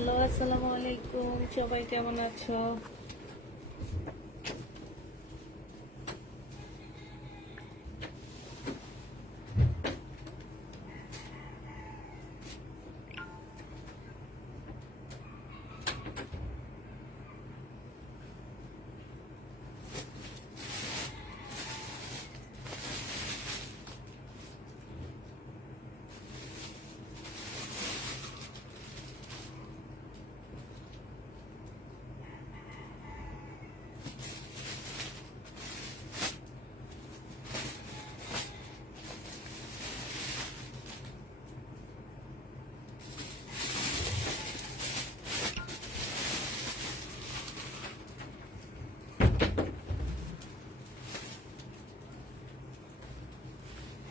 Hello, আসসালামু আলাইকুম। সবাই কেমন আছো?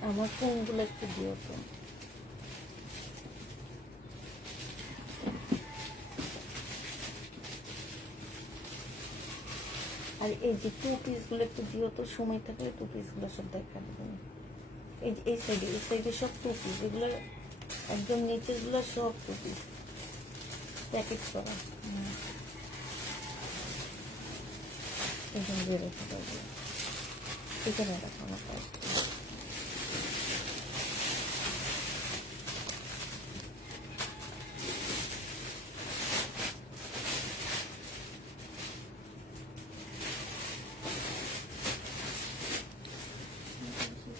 আমার ফোনগুলো একটু দিও তো। আর এই যে টু পিসগুলো একটু দিও তো, সময় থাকলে টু পিসগুলো সব দেখা দেবেন। এই যে এই সাইডে সব টু পিস, এগুলো একদম নিচেরগুলো সব টু পিস প্যাকেট করা। এখানে দিয়ে রেখে দেবো, এখানে রাখো আমার কাজ।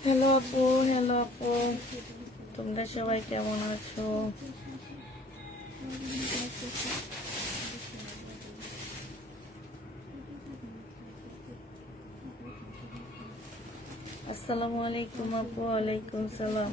হ্যালো আপু, হ্যালো আপু, তোমরা সবাই কেমন আছো? আসসালামু আলাইকুম আপু। ওয়ালাইকুম সালাম।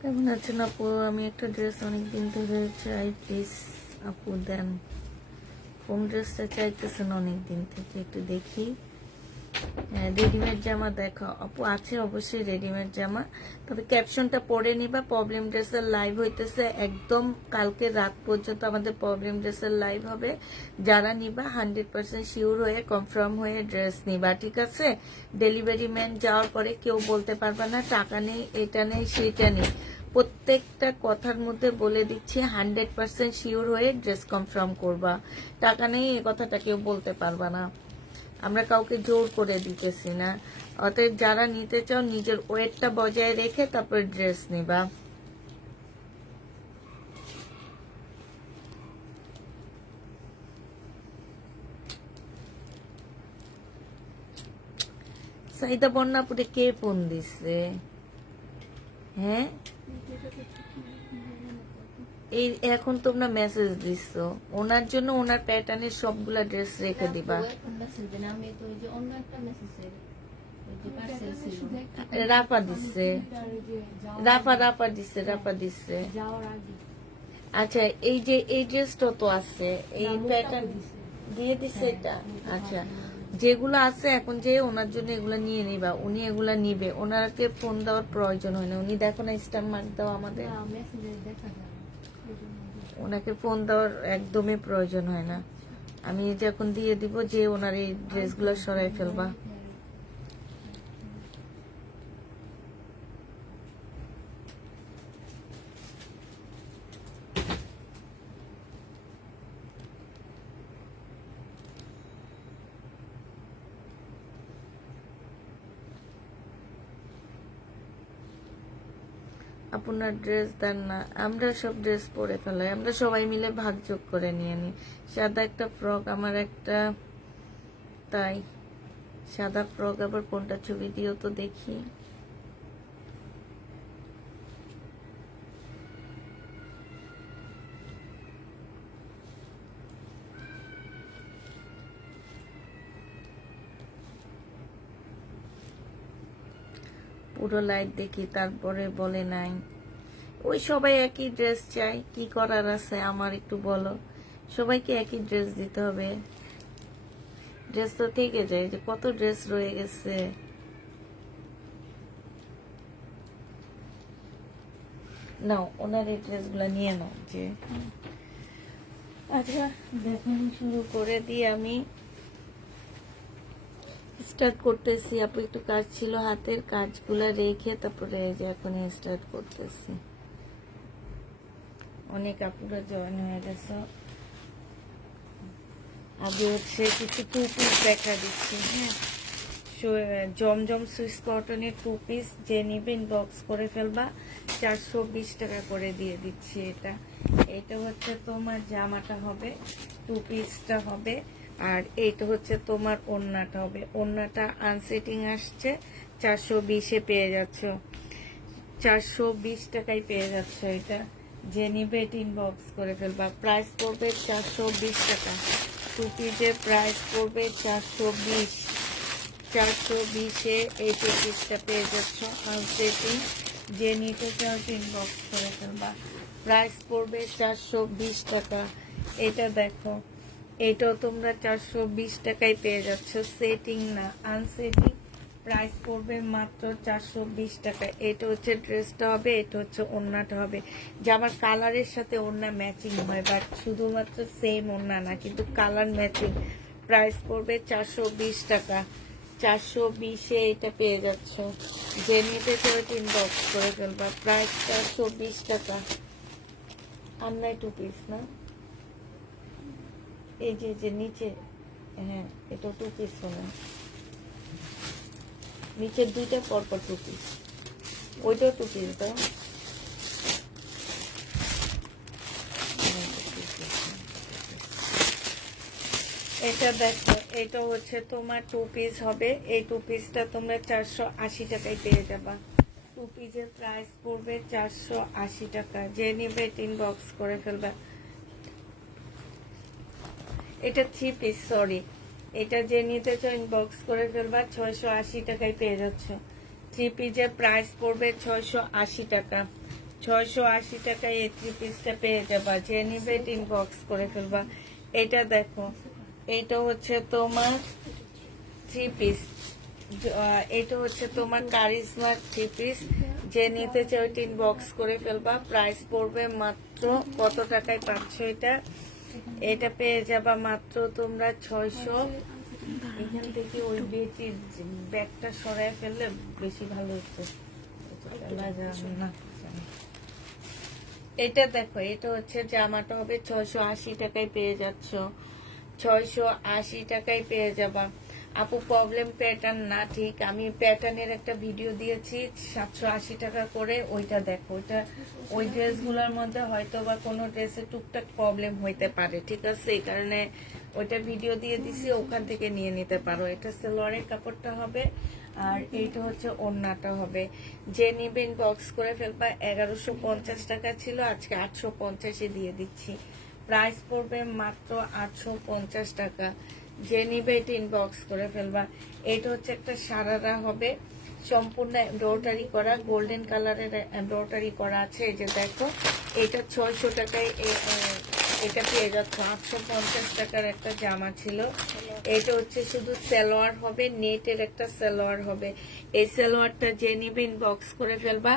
কেমন আছেন আপু? আমি একটা ড্রেস অনেকদিন ধরে চাই, প্লিজ আপু দেন। কোন ড্রেসটা চাইতেছেন অনেকদিন থেকে, একটু দেখি। হ্যাঁ, রেডিমেড জামা দেখা আপু আছে, অবশ্যই রেডিমেড জামা। তবে ক্যাপশনটা পরে নিবা। প্রবলেম ড্রেসের লাইভ হইতেছে একদম কালকে রাত পর্যন্ত, আমাদের প্রবলেম ড্রেসের লাইভ হবে। যারা নিবা 100% শিওর হয়ে কনফার্ম হয়ে ড্রেস নিবা, ঠিক আছে? ডেলিভারি ম্যান যাওয়ার পরে কেউ বলতে পারবে না টাকা নেই, এটা নেই, সেটা নেই। প্রত্যেকটা কথার মধ্যে বলে দিচ্ছি 100% শিওর হয়ে ড্রেস কনফার্ম করবা। টাকা নেই এ কথাটা কেউ বলতে পারবা না। আমরা কাউকে জোর করে দিতেছি না। অতএব যারা নিতে চাও নিজের ওয়েটটা বজায় রেখে তারপর ড্রেস নিবা। সাইদা বন্যাপুরে কে ফোন দিছে? হ্যাঁ, এই এখন তোমরা মেসেজ দিছো ওনার জন্য, ওনার প্যাটার্নের সবগুলা ড্রেস রেখে দিবা। রাফা দিচ্ছে, রাফা দিচ্ছে। আচ্ছা, এই যে এই ড্রেসটা তো আছে, এই প্যাটার্ন দিয়ে দিচ্ছে এটা। আচ্ছা, যেগুলো আছে এখন যে ওনার জন্য এগুলা নিয়ে নিবা, উনি এগুলা নিবে, ওনাকে ফোন দেওয়ার প্রয়োজন হয় না। উনি দেখো না স্ট্যাম্প মার্ক দাও আমাদের, ওনাকে ফোন দেওয়ার একদমই প্রয়োজন হয় না। আমি যখন দিয়ে দিব যে ওনার এই ড্রেসগুলো সরাই ফেলবা। আপনার ড্রেস দেন না, আমরা সব ড্রেস পরে ফেলাই, আমরা সবাই মিলে ভাগযোগ করে নিয়ে নিই। সাদা একটা ফ্রক, আমার একটা, তাই সাদা ফ্রক, আবার কোনটা ছবি দিও তো দেখি। পুরো লাইট দেখি, তারপরে বলে নাই। ওই সবাই একই ড্রেস চাই, কি করার আছে আমার একটু বলো। সবাইকে একই ড্রেস দিতে হবে, ড্রেস তো থেকে যায়, যে কত ড্রেস রয়ে গেছে। নাও ওনার এই ড্রেসগুলো নিয়ে নাও যে। আচ্ছা দেখুন, শুরু করে দিয়ে আমি স্টার্ট করতেছি। আপু একটু কাজ ছিল, হাতের কাজগুলো রেখে তারপরে এই যে এখন স্টার্ট করতেছি। অনেক আপুরা জয়েন হয়ে গেছে। আগে হচ্ছে কিছু টু পিস দেখা দিচ্ছি। হ্যাঁ, জমজম সুইস কটনের 2 পিস, যে নিবেন বক্স করে ফেলবা, 420 টাকা করে দিয়ে দিচ্ছি। এটা হচ্ছে তোমার জামাটা হবে, 2 পিসটা হবে, আর এইটা হচ্ছে তোমার ওড়নাটা হবে। ওড়নাটা আনসেটিং আসছে, 420-এ পেয়ে যাচ্ছ, 420 টাকায় পেয়ে যাচ্ছ। এটা যে নিবে ইনবক্স করে ফেলবা। প্রাইস পড়বে 420 টাকা। 2 পিসের প্রাইস পড়বে 420। 420-এ এই 2 পিসটা পেয়ে যাচ্ছ আনসেটিং। যে নিতে চাও ইনবক্স করে ফেলবা। প্রাইস পড়বে 420 টাকা। এটা দেখো, এটাও তোমরা 420 টাকায় পেয়ে যাচ্ছ, সেটিং না আনসেটিং। প্রাইস পড়বে মাত্র 420 টাকা। এটা হচ্ছে ড্রেসটা হবে, এটা হচ্ছে ওড়নাটা হবে। জামার কালারের সাথে ওড়না ম্যাচিং হয়, বাট শুধুমাত্র সেম ওড়না না, কিন্তু কালার ম্যাচিং। প্রাইস পড়বে 420 টাকা। 420-এ এটা পেয়ে যাচ্ছ। যে নিতে চাও ইনবক্স করে ফেলবা। প্রাইস 420 টাকা। আমরা 2 পিস না, এই যে নিচে, হ্যাঁ এটা 2 পিস হবে, নিচের দুইটা পরপর 2 পিস, ওইটাও 2 পিস দাও। এটা দেখো, এটা হচ্ছে তোমার 2 পিস হবে। এই 2 পিসটা তোমরা 480 টাকায় পেয়ে যাবা। 2 পিসের প্রাইস পড়বে 480 টাকা। যে নিবে ইনবক্স করে ফেলবা। এটা 3 পিস, সরি, এটা যে নিতে চাও ইনবক্স করে ফেলবা। 680 টাকায় পেয়ে যাচ্ছ। 3 পিসের প্রাইস পড়বে 680 টাকা। 680 টাকায় এই 3 পিসটা পেয়ে যাবা। যে নিবে ইনবক্স করে ফেলবা। এটা দেখো, এটা হচ্ছে তোমার 3 পিস, এটা হচ্ছে তোমার কারিজমা 3 পিস। যে নিতে চাও ইনবক্স করে ফেলবা। প্রাইস পড়বে মাত্র, কত টাকায় পাচ্ছ এটা? এটা পেয়ে যাবা মাত্র তোমরা 600। এখান থেকে ওই বেটির ব্যাগটা সরায় ফেললে বেশি ভালো হচ্ছে না। এটা দেখো, এটা হচ্ছে জামাটা হবে, 680 টাকায় পেয়ে যাচ্ছ। 680 টাকায় পেয়ে যাবা। আপু প্রবলেম প্যাটার্ন না, ঠিক আমি প্যাটার্নের একটা ভিডিও দিয়েছি 780 টাকা করে, ওইটা দেখো। ওইটা ওই ড্রেসগুলোর মধ্যে হয়তো বা কোনো ড্রেসে টুকটাক প্রবলেম হইতে পারে, ঠিক আছে, এই কারণে ওইটা ভিডিও দিয়ে দিছি, ওখান থেকে নিয়ে নিতে পারো। এটা সালোয়ারের কাপড়টা হবে, আর এইটা হচ্ছে ওড়নাটা হবে। যে নিবেন বক্স করে ফেলবা। 1150 টাকা ছিল, আজকে 850-এ দিয়ে দিচ্ছি। প্রাইস পড়বে মাত্র 850 টাকা। যে নিবে এটা ইনবক্স করে ফেলবা। এটা হচ্ছে একটা সারারা হবে, সম্পূর্ণ এমব্রয়ডারি করা, গোল্ডেন কালারের এমব্রয়ডারি করা আছে। এই যে দেখো, এটা 600 টাকায় এটা পেয়ে যাচ্ছ। 850 টাকার একটা জামা ছিল। এটা হচ্ছে শুধু সালোয়ার হবে, নেটের একটা সালোয়ার হবে। এই সালোয়ারটা যে নিবে ইনবক্স করে ফেলবা।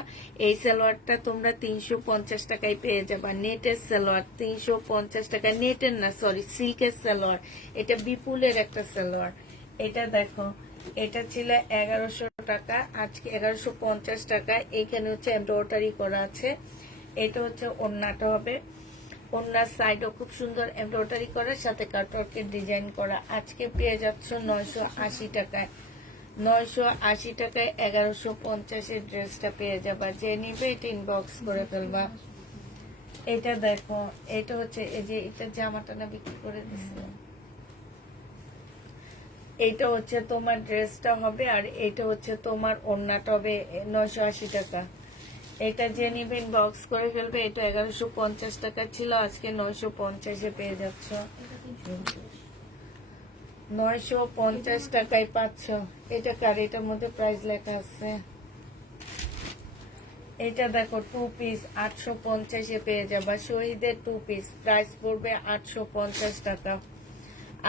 এই সালোয়ারটা তোমরা 350 টাকায় পেয়ে যাবা। নেটের সালোয়ার 350 টাকা, নেটের না সরি, সিল্কের সালোয়ার। এটা বিপুলের একটা সালোয়ার। এটা দেখো, এটা ছিল 1100 টাকা, আজকে 1150 টাকা। এইখানে হচ্ছে এমব্রয়ডারি করা আছে। এটা হচ্ছে ওড়নাটা হবে। ওড়নার সাইডও খুব সুন্দর এমব্রয়ডারি করা, সাথে কাটওয়ার্কের ডিজাইন করা। আজকে পেয়ে যাচ্ছ 980 টাকায়। 980 টাকায় 1150-এর ড্রেসটা পেয়ে যাবা। যে নিবে এটা ইনবক্স করে ফেলবা। এটা দেখো, এটা হচ্ছে এই যে এটা জামাটা না বিক্রি করে দিছিল, এইটা হচ্ছে তোমার ড্রেসটা হবে, আর এটা হচ্ছে তোমার ওড়নাটা হবে 980 টাকা। এটা যে নিবে ইনবক্স করে ফেলবে। এটা 1150 টাকা ছিল, আজকে 950-এ পেয়ে যাচ্ছ। 950 টাকায় পাচ্ছ। এটা কার? এটার মধ্যে প্রাইস লেখা আছে। এটা দেখো 2 পিস 850-এ পেয়ে যাবা। শহীদের 2 পিস প্রাইস পড়বে 850 টাকা।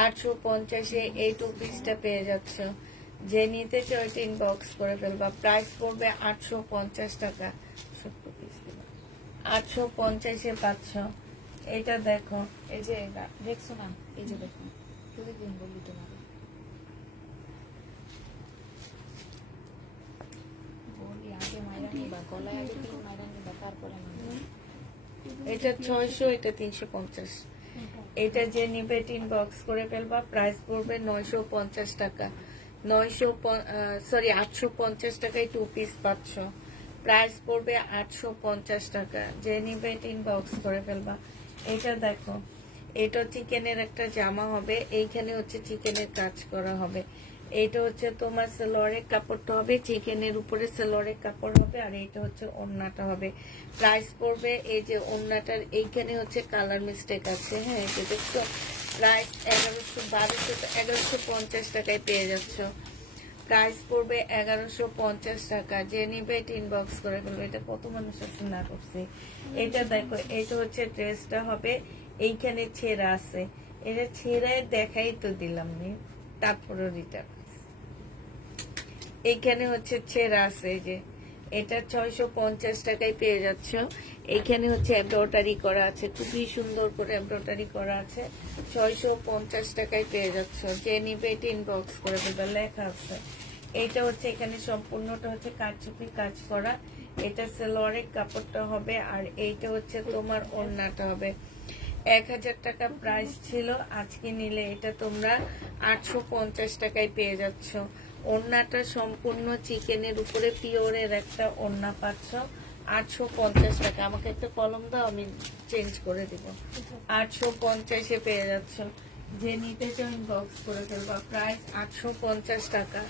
850-এ এই 2 পিসটা পেয়ে যাচ্ছ। যে নিতে চাও এটা ইনবক্স করে ফেলবা। প্রাইস পড়বে 850 টাকা। 70 পিস 850-এ পাচ্ছ। এটা দেখো, এই যে দেখছো না, এই যে দেখো প্রতিদিন বলি তোমার বলি আগে মাইরা নিবা, গলায় আগে 3 মাইরা নিবা, তারপরে এটা 600, এটা 350। এটা যে নিবে ইনবক্স করে ফেলবা। প্রাইস পড়বে 950 টাকা। 850 টাকায় 2 পিস পাচ্ছ। প্রাইস পড়বে 850 টাকা। যে নিবে ইনবক্স করে ফেলবা। এটা দেখো, এটা চিকেনের একটা জামা হবে, এইখানে হচ্ছে চিকেনের কাজ করা হবে। এইটা হচ্ছে তোমার সালোয়ারের কাপড়টা হবে, চিকেনের উপরে সালোয়ারের কাপড় হবে, আর এইটা হচ্ছে ওড়নাটা হবে। প্রাইস পড়বে, এই যে ওড়নাটার এইখানে হচ্ছে কালার মিস্টেক আছে, হ্যাঁ এটা দেখছো। প্রাইস 1150 টাকায় পেয়ে যাচ্ছ। প্রাইস পড়বে 1150 টাকা। যে নিবে এটা ইনবক্স করে ফেলবে। এটা কত মানুষ আছে না করছে। এটা দেখো, এটা হচ্ছে ড্রেসটা হবে, এইখানে ছেঁড়া আছে, এটা ছেঁড়ে দেখাই তো দিলাম নি, তারপরে রিটার্ন। এইখানে হচ্ছে ছেঁড়া আছে, এই যে এটা 650 টাকায় পেয়ে যাচ্ছ। এইখানে হচ্ছে এমব্রয়ডারি করা আছে, খুবই সুন্দর করে এমব্রয়ডারি করা আছে। 650 টাকায় পেয়ে যাচ্ছ। যে নিবে এটা ইনবক্স করে দেবে, লেখা আছে। এইটা হচ্ছে এখানে সম্পূর্ণটা হচ্ছে কারচুপি কাজ করা। এটা সালোয়ারের কাপড়টা হবে, আর এইটা হচ্ছে তোমার ওড়নাটা হবে। 1000 টাকা প্রাইস ছিল, আজকে নিলে এটা তোমরা 850 টাকায় পেয়ে যাচ্ছ। ওড়নাটা সম্পূর্ণ চিকেনের উপরে পিওরের একটা ওড়না পাচ্ছ। 850 টাকা। আমাকে একটা কলম দাও, আমি চেঞ্জ করে দিব। 850-এ পেয়ে যাচ্ছ। যে নিতে চাও ইনবক্স করে ফেলবা। প্রাইস 850 টাকা।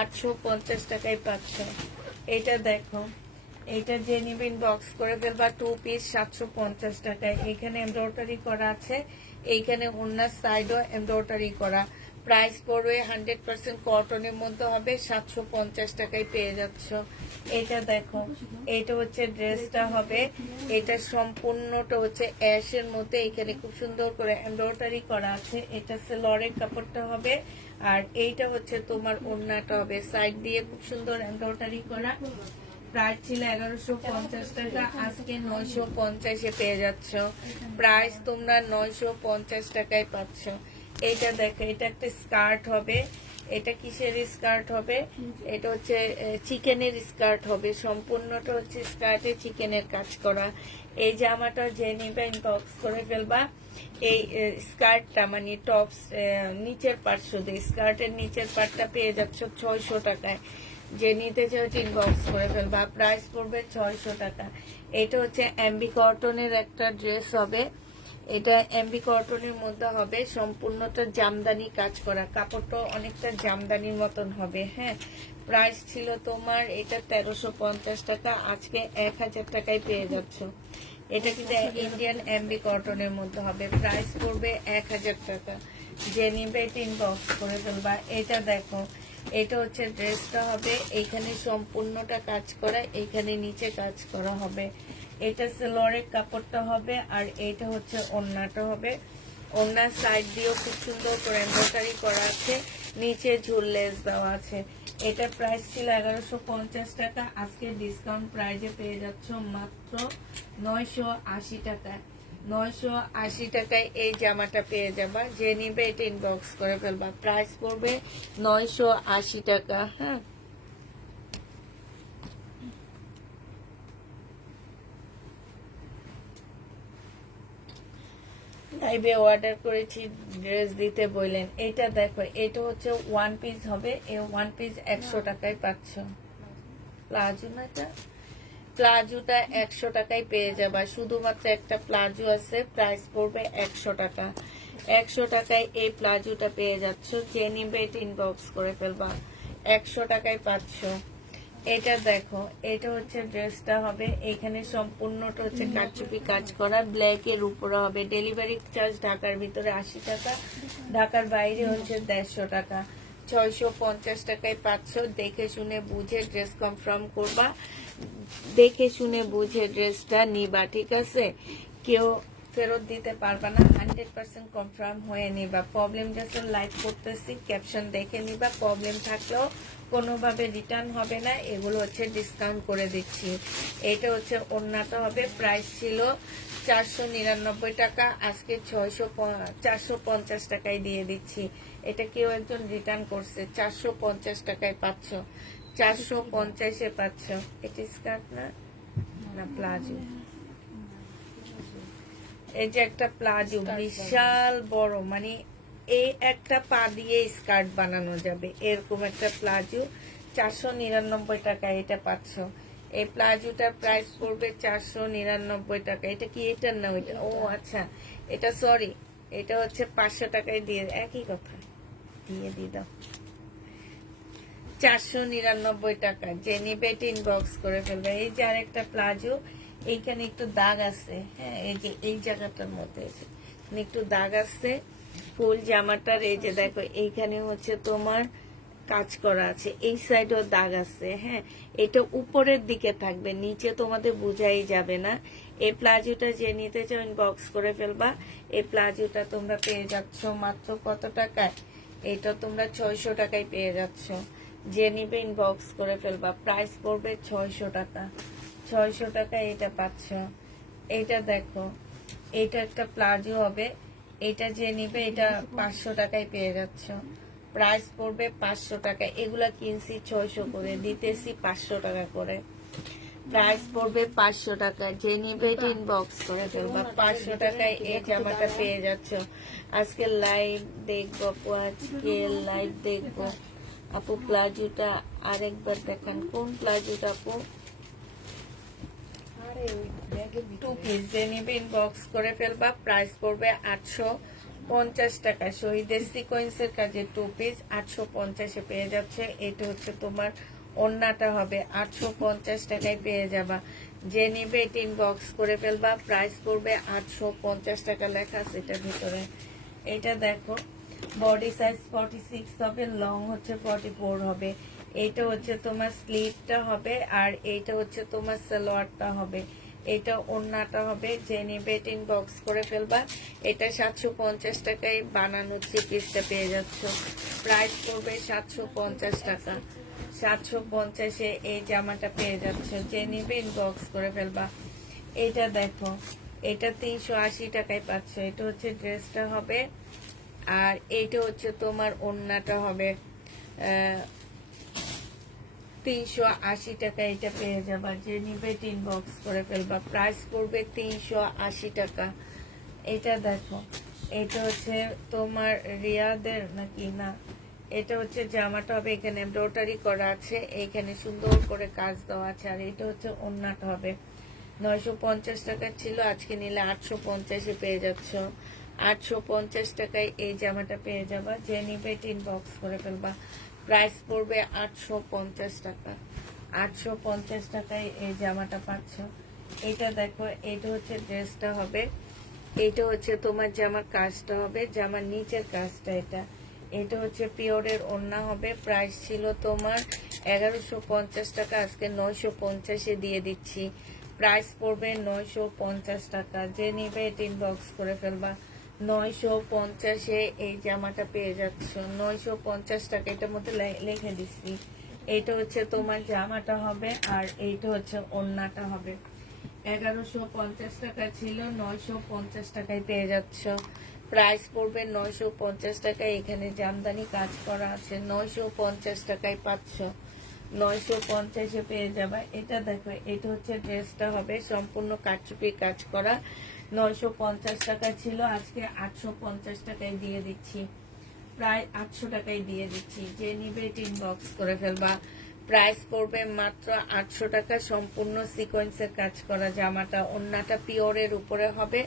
850 টাকায় পাচ্ছ। এটা দেখো, এটা যে নিবে ইনবক্স করে ফেলবা। 2 পিস 750 টাকায়। এখানে এমব্রয়ডারি করা আছে, এইখানে ওড়নার সাইডও এমব্রয়ডারি করা। প্রাইস পড়বে 100% কটনের মধ্যে হবে, 750 টাকায় পেয়ে যাচ্ছ। এটা দেখো, এটা হচ্ছে ড্রেসটা হবে, এটা সম্পূর্ণটা হচ্ছে অ্যাশের মধ্যে, এখানে খুব সুন্দর করে এমব্রয়ডারি করা আছে। এটা সালোয়ারের কাপড়টা হবে, আর এইটা হচ্ছে তোমার ওড়নাটা হবে, সাইড দিয়ে খুব সুন্দর এমব্রয়ডারি করা। প্রাইস ছিল 1150 টাকা, আজকে 950-এ পেয়ে যাচ্ছ। প্রাইস তোমরা 950 টাকায় পাচ্ছ। এটা দেখো, এটা একটা স্কার্ট হবে। এটা কিসের স্কার্ট হবে? এটা হচ্ছে চিকেনের স্কার্ট হবে, সম্পূর্ণটা হচ্ছে স্কার্টে চিকেনের কাজ করা। এই জামাটা যে নিবে ইনবক্স করে ফেলবা। এই স্কার্টটা মানে টপস নিচের পার্ট, শুধু স্কার্টের নিচের পার্টটা পেয়ে যাচ্ছ 600 টাকায়। যে নিতে চাও ইনবক্স করে ফেলবা। প্রাইস পড়বে 600 টাকা। এটা হচ্ছে এমবি কটনের একটা ড্রেস হবে, এটা এমবি কটনের মধ্যে হবে, সম্পূর্ণটা জামদানি কাজ করা, কাপড়টা অনেকটা জামদানির মতন হবে, হ্যাঁ। প্রাইস ছিল তোমার এটা 1350 টাকা, আজকে 1000 টাকায় পেয়ে যাচ্ছ। এটা কিন্তু ইন্ডিয়ান এমবি কটনের মধ্যে হবে। প্রাইস পড়বে 1000 টাকা। যে নিবে এটা ইনবক্স করে ফেলবা। এটা দেখো, এটা হচ্ছে ড্রেসটা হবে, এইখানে সম্পূর্ণটা কাজ করা, এইখানে নিচে কাজ করা হবে। এটা সালোয়ারের কাপড়টা হবে, আর এইটা হচ্ছে ওড়নাটা হবে। ওড়নার সাইড দিয়েও খুব সুন্দর করে এমব্রয়ডারি করা আছে, নিচে ঝুল লেস দেওয়া আছে। এটা প্রাইস ছিল 1150 টাকা, আজকে ডিসকাউন্ট প্রাইজে পেয়ে যাচ্ছ মাত্র 980 টাকায়। 980 টাকায় এই জামাটা পেয়ে যাবা। যে নিবে এটা ইনবক্স করে ফেলবা। প্রাইস পড়বে 980 টাকা, হ্যাঁ। লাইভে অর্ডার করেছি ড্রেস দিতে বললেন। এটা দেখো, এটা হচ্ছে ওয়ান পিস হবে, এই ওয়ান পিস 100 টাকায় পাচ্ছ। প্লাজো না এটা, প্লাজোটা 100 টাকায় পেয়ে যাবা। শুধুমাত্র একটা প্লাজো আছে, প্রাইস পড়বে 100 টাকা। 100 টাকায় এই প্লাজোটা পেয়ে যাচ্ছ। যে নিবে এটা ইনবক্স করে ফেলবা, 100 টাকায় পাচ্ছ। এটা দেখো, এটা হচ্ছে ড্রেসটা হবে, এখানে সম্পূর্ণটা হচ্ছে কারচুপি কাজ করা, ব্ল্যাক এর উপরে হবে। ডেলিভারি চার্জ ঢাকার ভিতরে 80 টাকা, ঢাকার বাইরে হচ্ছে 150 টাকা। 650 টাকায় পাচ্ছ। দেখে শুনে বুঝে ড্রেস কনফার্ম করবা, দেখে শুনে বুঝে ড্রেসটা নিবা, ঠিক আছে? কেউ ফেরত দিতে পারবা না, 100% কনফার্ম হয়ে নিবা। প্রবলেম যাচ্ছে লাইভ করতেছি, ক্যাপশন দেখে নিবা। প্রবলেম থাকলেও কোনোভাবে রিটার্ন হবে না, এগুলো হচ্ছে ডিসকাউন্ট করে দিচ্ছি। এটা হচ্ছে ওড়নাটা হবে, প্রাইস ছিল 499 টাকা, আজকে 450 টাকায় দিয়ে দিচ্ছি। এটা কেউ একজন রিটার্ন করছে, 450 টাকায় পাচ্ছ, 450-এ পাচ্ছ। এটা স্কার্ট না, না প্লাজো। এই যে একটা প্লাজো বিশাল বড়, মানে এই একটা পা দিয়ে স্কার্ট বানানো যাবে, এরকম একটা প্লাজো 499 টাকা এটা পাচ্ছ। এই প্লাজোটার প্রাইস পড়বে 499 টাকা। এটা কি এটার না ওইটা? ও আচ্ছা, এটা সরি, এটা হচ্ছে 500 টাকায় দিয়ে, একই কথা, দিয়ে দাও 499 টাকা। যে নিবে এটা ইনবক্স করে ফেলবে। এই যে আরেকটা প্লাজো, এইখানে একটু দাগ আছে, হ্যাঁ, এই যে এই জায়গাটার মধ্যে একটু দাগ আছে। ফুল জামাটার এই যে দেখো, এইখানে হচ্ছে তোমার কাজ করা আছে, এই সাইডেও দাগ আছে, হ্যাঁ। এটা উপরের দিকে থাকবে, নিচে তোমাদের বোঝাই যাবে না। এই প্লাজোটা যে নিতে চাও ইনবক্স করে ফেলবা। এই প্লাজোটা তোমরা পেয়ে যাচ্ছ মাত্র কত টাকায়? এটা তোমরা 600 টাকায় পেয়ে যাচ্ছ। যে নিবে ইনবক্স করে ফেলবা, প্রাইস পড়বে 600 টাকা। 600 টাকায় এটা পাচ্ছ। এটা দেখো, এটা একটা প্লাজো হবে, এটা যে নিবে এটা 500 টাকায় পেয়ে যাচ্ছ। প্রাইস পড়বে 500 টাকা। এগুলা কিনছি 600 করে, দিতেছি 500 টাকা করে। প্রাইস পড়বে 500 টাকা। যে নিবে এটা ইনবক্স করে ফেলবা, 500 টাকায় এই জামাটা পেয়ে যাচ্ছ। আজকে লাইভ দেখবো আপু, আজকে লাইভ দেখবো আপু। প্লাজোটা আরেকবার দেখান, কোন প্লাজোটা আপু? Two piece. যে নিবে ইনবক্স করে ফেলবা, প্রাইস পড়বে 850 টাকা। শহীদের সিকোয়েন্সের কাজে টু পিস 850-এ পেয়ে যাচ্ছে। এটা হচ্ছে তোমার ওড়নাটা হবে, 850 টাকায় পেয়ে যাবা। যে নিবে এটা ইনবক্স করে ফেলবা, প্রাইস পড়বে 850 টাকা, লেখা আছে এটার ভিতরে। এটা দেখো, বডি সাইজ 46 হবে, লং হচ্ছে 44 হবে। এইটা হচ্ছে তোমার স্লিভটা হবে, আর এইটা হচ্ছে তোমার সালোয়ারটা হবে। এটা ওড়নাটা হবে। যে নিবে এটা ইনবক্স করে ফেলবা। এটা 750 টাকায় বানানো থ্রি পিসটা পেয়ে যাচ্ছ। প্রাইস পড়বে 750 টাকা। 750-এ এই জামাটা পেয়ে যাচ্ছ। যে নিবে ইনবক্স করে ফেলবা। এটা দেখো, এটা 380 টাকায় পাচ্ছ। এটা হচ্ছে ড্রেসটা হবে, আর এইটা হচ্ছে তোমার ওড়নাটা হবে 380 টাকা। এটা পেয়ে যাবা। যে নিবে ইনবক্স করে ফেলবা, প্রাইস পড়বে 380 টাকা। এটা দেখো, এটা হচ্ছে তোমার রিয়াদের নাকি না, এটা হচ্ছে জামাটা হবে, এখানে এমব্রয়ডারি করা আছে, এইখানে সুন্দর করে কাজ দেওয়া আছে। আর এটা হচ্ছে ওড়নাটা হবে। 950 টাকা ছিল, আজকে নিলে 850-এ পেয়ে যাচ্ছ। 850 টাকায় এই জামাটা পেয়ে যাবা। যে নিবে ইনবক্স করে ফেলবা, প্রাইস পড়বে 850 টাকা। 850 টাকায় এই জামাটা পাচ্ছ। এটা দেখো, এটা হচ্ছে ড্রেসটা হবে, এটা হচ্ছে তোমার জামার কাজটা হবে, জামার নিচের কাজটা। এটা হচ্ছে পিওরের ওড়না হবে। প্রাইস ছিল তোমার 1150 টাকা, আজকে 950-এ দিয়ে দিচ্ছি। প্রাইস পড়বে 950 টাকা। যে নিবে এটা ইনবক্স করে ফেলবা। 950-এ এই জামাটা পেয়ে যাচ্ছ। 950 টাকা, এটার মধ্যে লিখে দিচ্ছি। এটা হচ্ছে তোমার জামাটা হবে, আর এইটা হচ্ছে ওড়নাটা হবে। 1150 টাকা ছিল, 950 টাকায় পেয়ে যাচ্ছ। প্রাইস পড়বে 950 টাকায়। এখানে জামদানি কাজ করা আছে, 950 টাকায় পাচ্ছ। 950-এ পেয়ে যাবা। এটা দেখো, এটা হচ্ছে ড্রেসটা হবে, সম্পূর্ণ কারচুপি কাজ করা, 950 টাকা ছিল, আজকে 850 টাকায় দিয়ে দিচ্ছি, প্রায় 800 টাকায় দিয়ে দিচ্ছি। যে নিবে এটা ইনবক্স করে ফেলবা। প্রাইস পড়বে মাত্র 800 টাকা। সম্পূর্ণ সিকোয়েন্সের কাজ করা জামাটা, ওন্নাটা পিওরের উপরে হবে।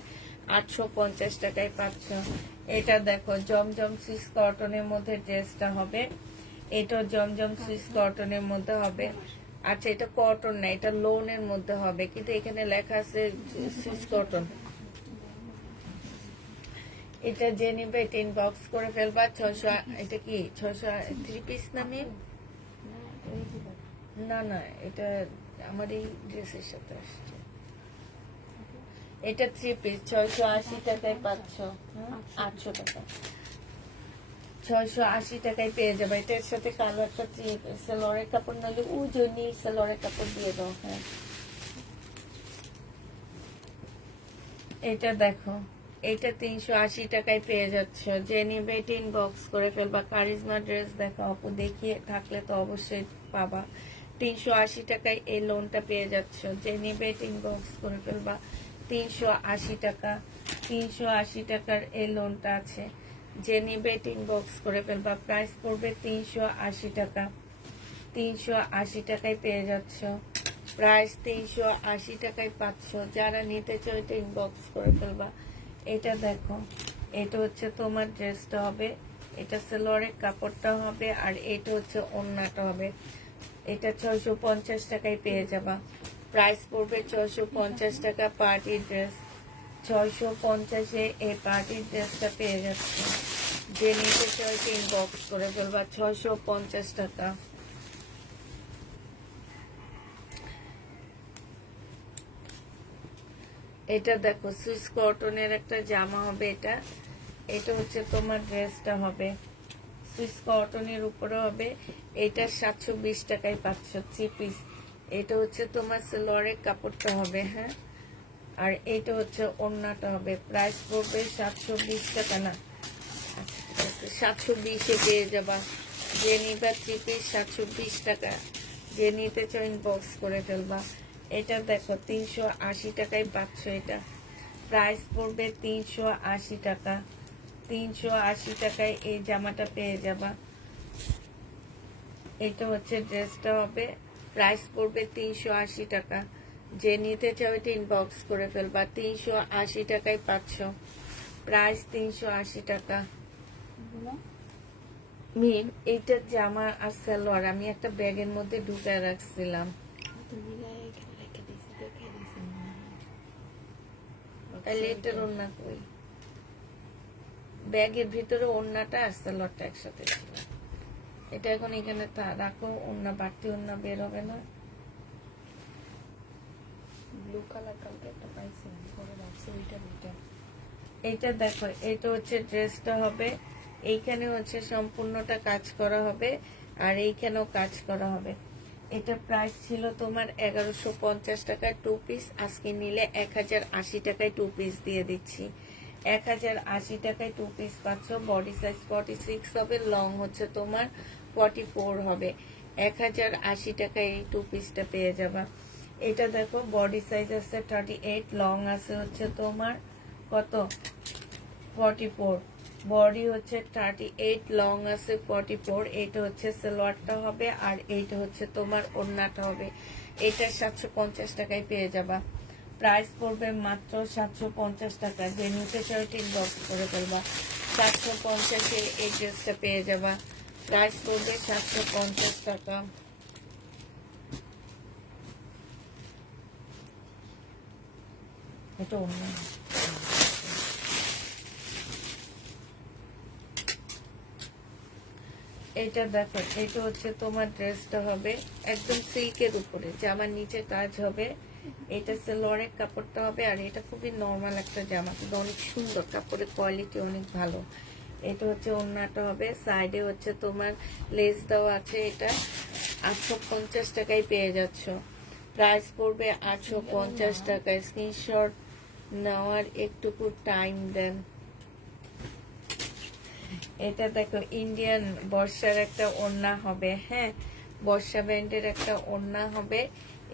850 টাকায় পাচ্ছ। এটা দেখো জমজম সুইস কটনের মধ্যে ড্রেসটা হবে। এটা জমজম সুইস কটনের মধ্যে হবে। আচ্ছা এটা কটন না, এটা লোনের মধ্যে হবে, কিন্তু এখানে লেখা আছে সুইস কটন। এটা যে নিবে এটা ইনবক্স করে ফেলবা। 600, এটা কি 600 3 পিস নামে? না না, এটা আমার এই ড্রেসের সাথে আসছে। এটা 3 পিস 680 টাকায় পাচ্ছ। 800 টাকা, 680 টাকায় পেয়ে যাবে। এটার সাথে কালো একটা সেলরের কাপড় নাহলে উজনি সেলরের কাপড় দিয়ে দাও। হ্যাঁ এটা দেখো, এটা 380 টাকায় পেয়ে যাচ্ছ। যে নিবে এটা ইনবক্স করে ফেলবা। কারিজমা ড্রেস দেখো আপু, দেখিয়ে থাকলে তো অবশ্যই পাবা। 380 টাকায় এই লোনটা পেয়ে যাচ্ছ। যে নিবে এটা ইনবক্স করে ফেলবা। 380 টাকা, 380 টাকার এই লোনটা আছে। যে নিবে এটা ইনবক্স করে ফেলবা। প্রাইস পড়বে 380 টাকা। 380 টাকায় পেয়ে যাচ্ছ। প্রাইস 380 টাকায় পাচ্ছ। যারা নিতে চাও এটা ইনবক্স করে ফেলবা। এটা দেখো, এটা হচ্ছে তোমার ড্রেসটা হবে, এটা সেলোয়ারের কাপড়টা হবে, আর এটা হচ্ছে ওড়নাটা হবে। এটা 650 টাকায় পেয়ে যাবা। প্রাইস পড়বে 650 টাকা। পার্টি ড্রেস 650-এ এই পার্টি ড্রেসটা পেয়ে যাচ্ছে। যে নিতে চাও এটা ইনবক্স করে ফেলবা। 650 টাকা। এটা দেখো সুইস কটনের একটা জামা হবে। এটা এটা হচ্ছে তোমার ড্রেসটা হবে, সুইস কটনের উপরে হবে। এটা 720 টাকায় পাচ্ছ 3 পিস। এটা হচ্ছে তোমার সেলোয়ারের কাপড়টা হবে। হ্যাঁ, আর এইটা হচ্ছে ওড়নাটা হবে। প্রাইস পড়বে 720 টাকা। না 720-এ পেয়ে যাবা। যে নিবা 3 পিস 720 টাকা। যে নিতে চাও ইনবক্স করে ফেলবা। এটা দেখো 380 টাকায় পাচ্ছ। এটা প্রাইস পড়বে 380 টাকা। 380 টাকায় এই জামাটা পেয়ে যাবা। এটা হচ্ছে ড্রেসটা হবে। প্রাইস পড়বে 380 টাকা। যে নিতে চাও এটা ইনবক্স করে ফেলবা। 380 টাকায় পাচ্ছ। প্রাইস 380 টাকা। মিম এইটা জামা আর সালোয়ার আমি একটা ব্যাগের মধ্যে ঢুকায় রাখছিলাম। তাহলে এটার ওড়না কই? ব্যাগের ভিতরে ওড়নাটা আর সালোয়ারটা একসাথে ছিল। এটা এখন এখানে রাখো, ওড়না বাড়তি ওড়না বের হবে না। ব্লু কালার কালকে একটা পাইছি, পরে ভাবছি ওইটা দুইটা। এইটা দেখো, এটা হচ্ছে ড্রেসটা হবে। এইখানে হচ্ছে সম্পূর্ণটা কাজ করা হবে, আর এইখানেও কাজ করা হবে। এটা প্রাইস ছিল তোমার 1150 টাকায় 2 পিস। আজকে নিলে 1080 টাকায় 2 পিস দিয়ে দিচ্ছি। 1080 টাকায় 2 পিস পাচ্ছ। বডি সাইজ 46 হবে, লং হচ্ছে তোমার 44 হবে। 1080 টাকায় এই 2 পিসটা পেয়ে যাবা। এটা দেখো বডি সাইজ আছে 38, লং আছে হচ্ছে তোমার কত 44, বডি হচ্ছে 38, লং আছে 44। এটা হচ্ছে সালোয়ারটা হবে, আর এইটা হচ্ছে তোমার ওড়নাটা হবে। এটা 750 টাকায় পেয়ে যাবা। প্রাইস পড়বে মাত্র 750 টাকা। যে নিতে চাও ইনবক্স করে ফেলবা। 750-এ এই ড্রেসটা পেয়ে যাবা। প্রাইস পড়বে 750 টাকা। এটা অন্য এটা দেখো, এটা হচ্ছে তোমার ড্রেসটা হবে একদম সিল্কের উপরে, জামার নিচে কাজ হবে। এটা সালোয়ারের কাপড়টা হবে, আর এটা খুবই নরমাল একটা জামা, কিন্তু অনেক সুন্দর, কাপড়ের কোয়ালিটি অনেক ভালো। এটা হচ্ছে ওড়নাটা হবে, সাইডে হচ্ছে তোমার লেস দেওয়া আছে। এটা 850 টাকায় পেয়ে যাচ্ছ। প্রাইস পড়বে 850 টাকায়। স্ক্রিনশট নেওয়ার একটুকু টাইম দেন। এটা দেখো ইন্ডিয়ান বর্ষার একটা ওড়না হবে। হ্যাঁ, বর্ষা ব্র্যান্ডের একটা ওড়না হবে।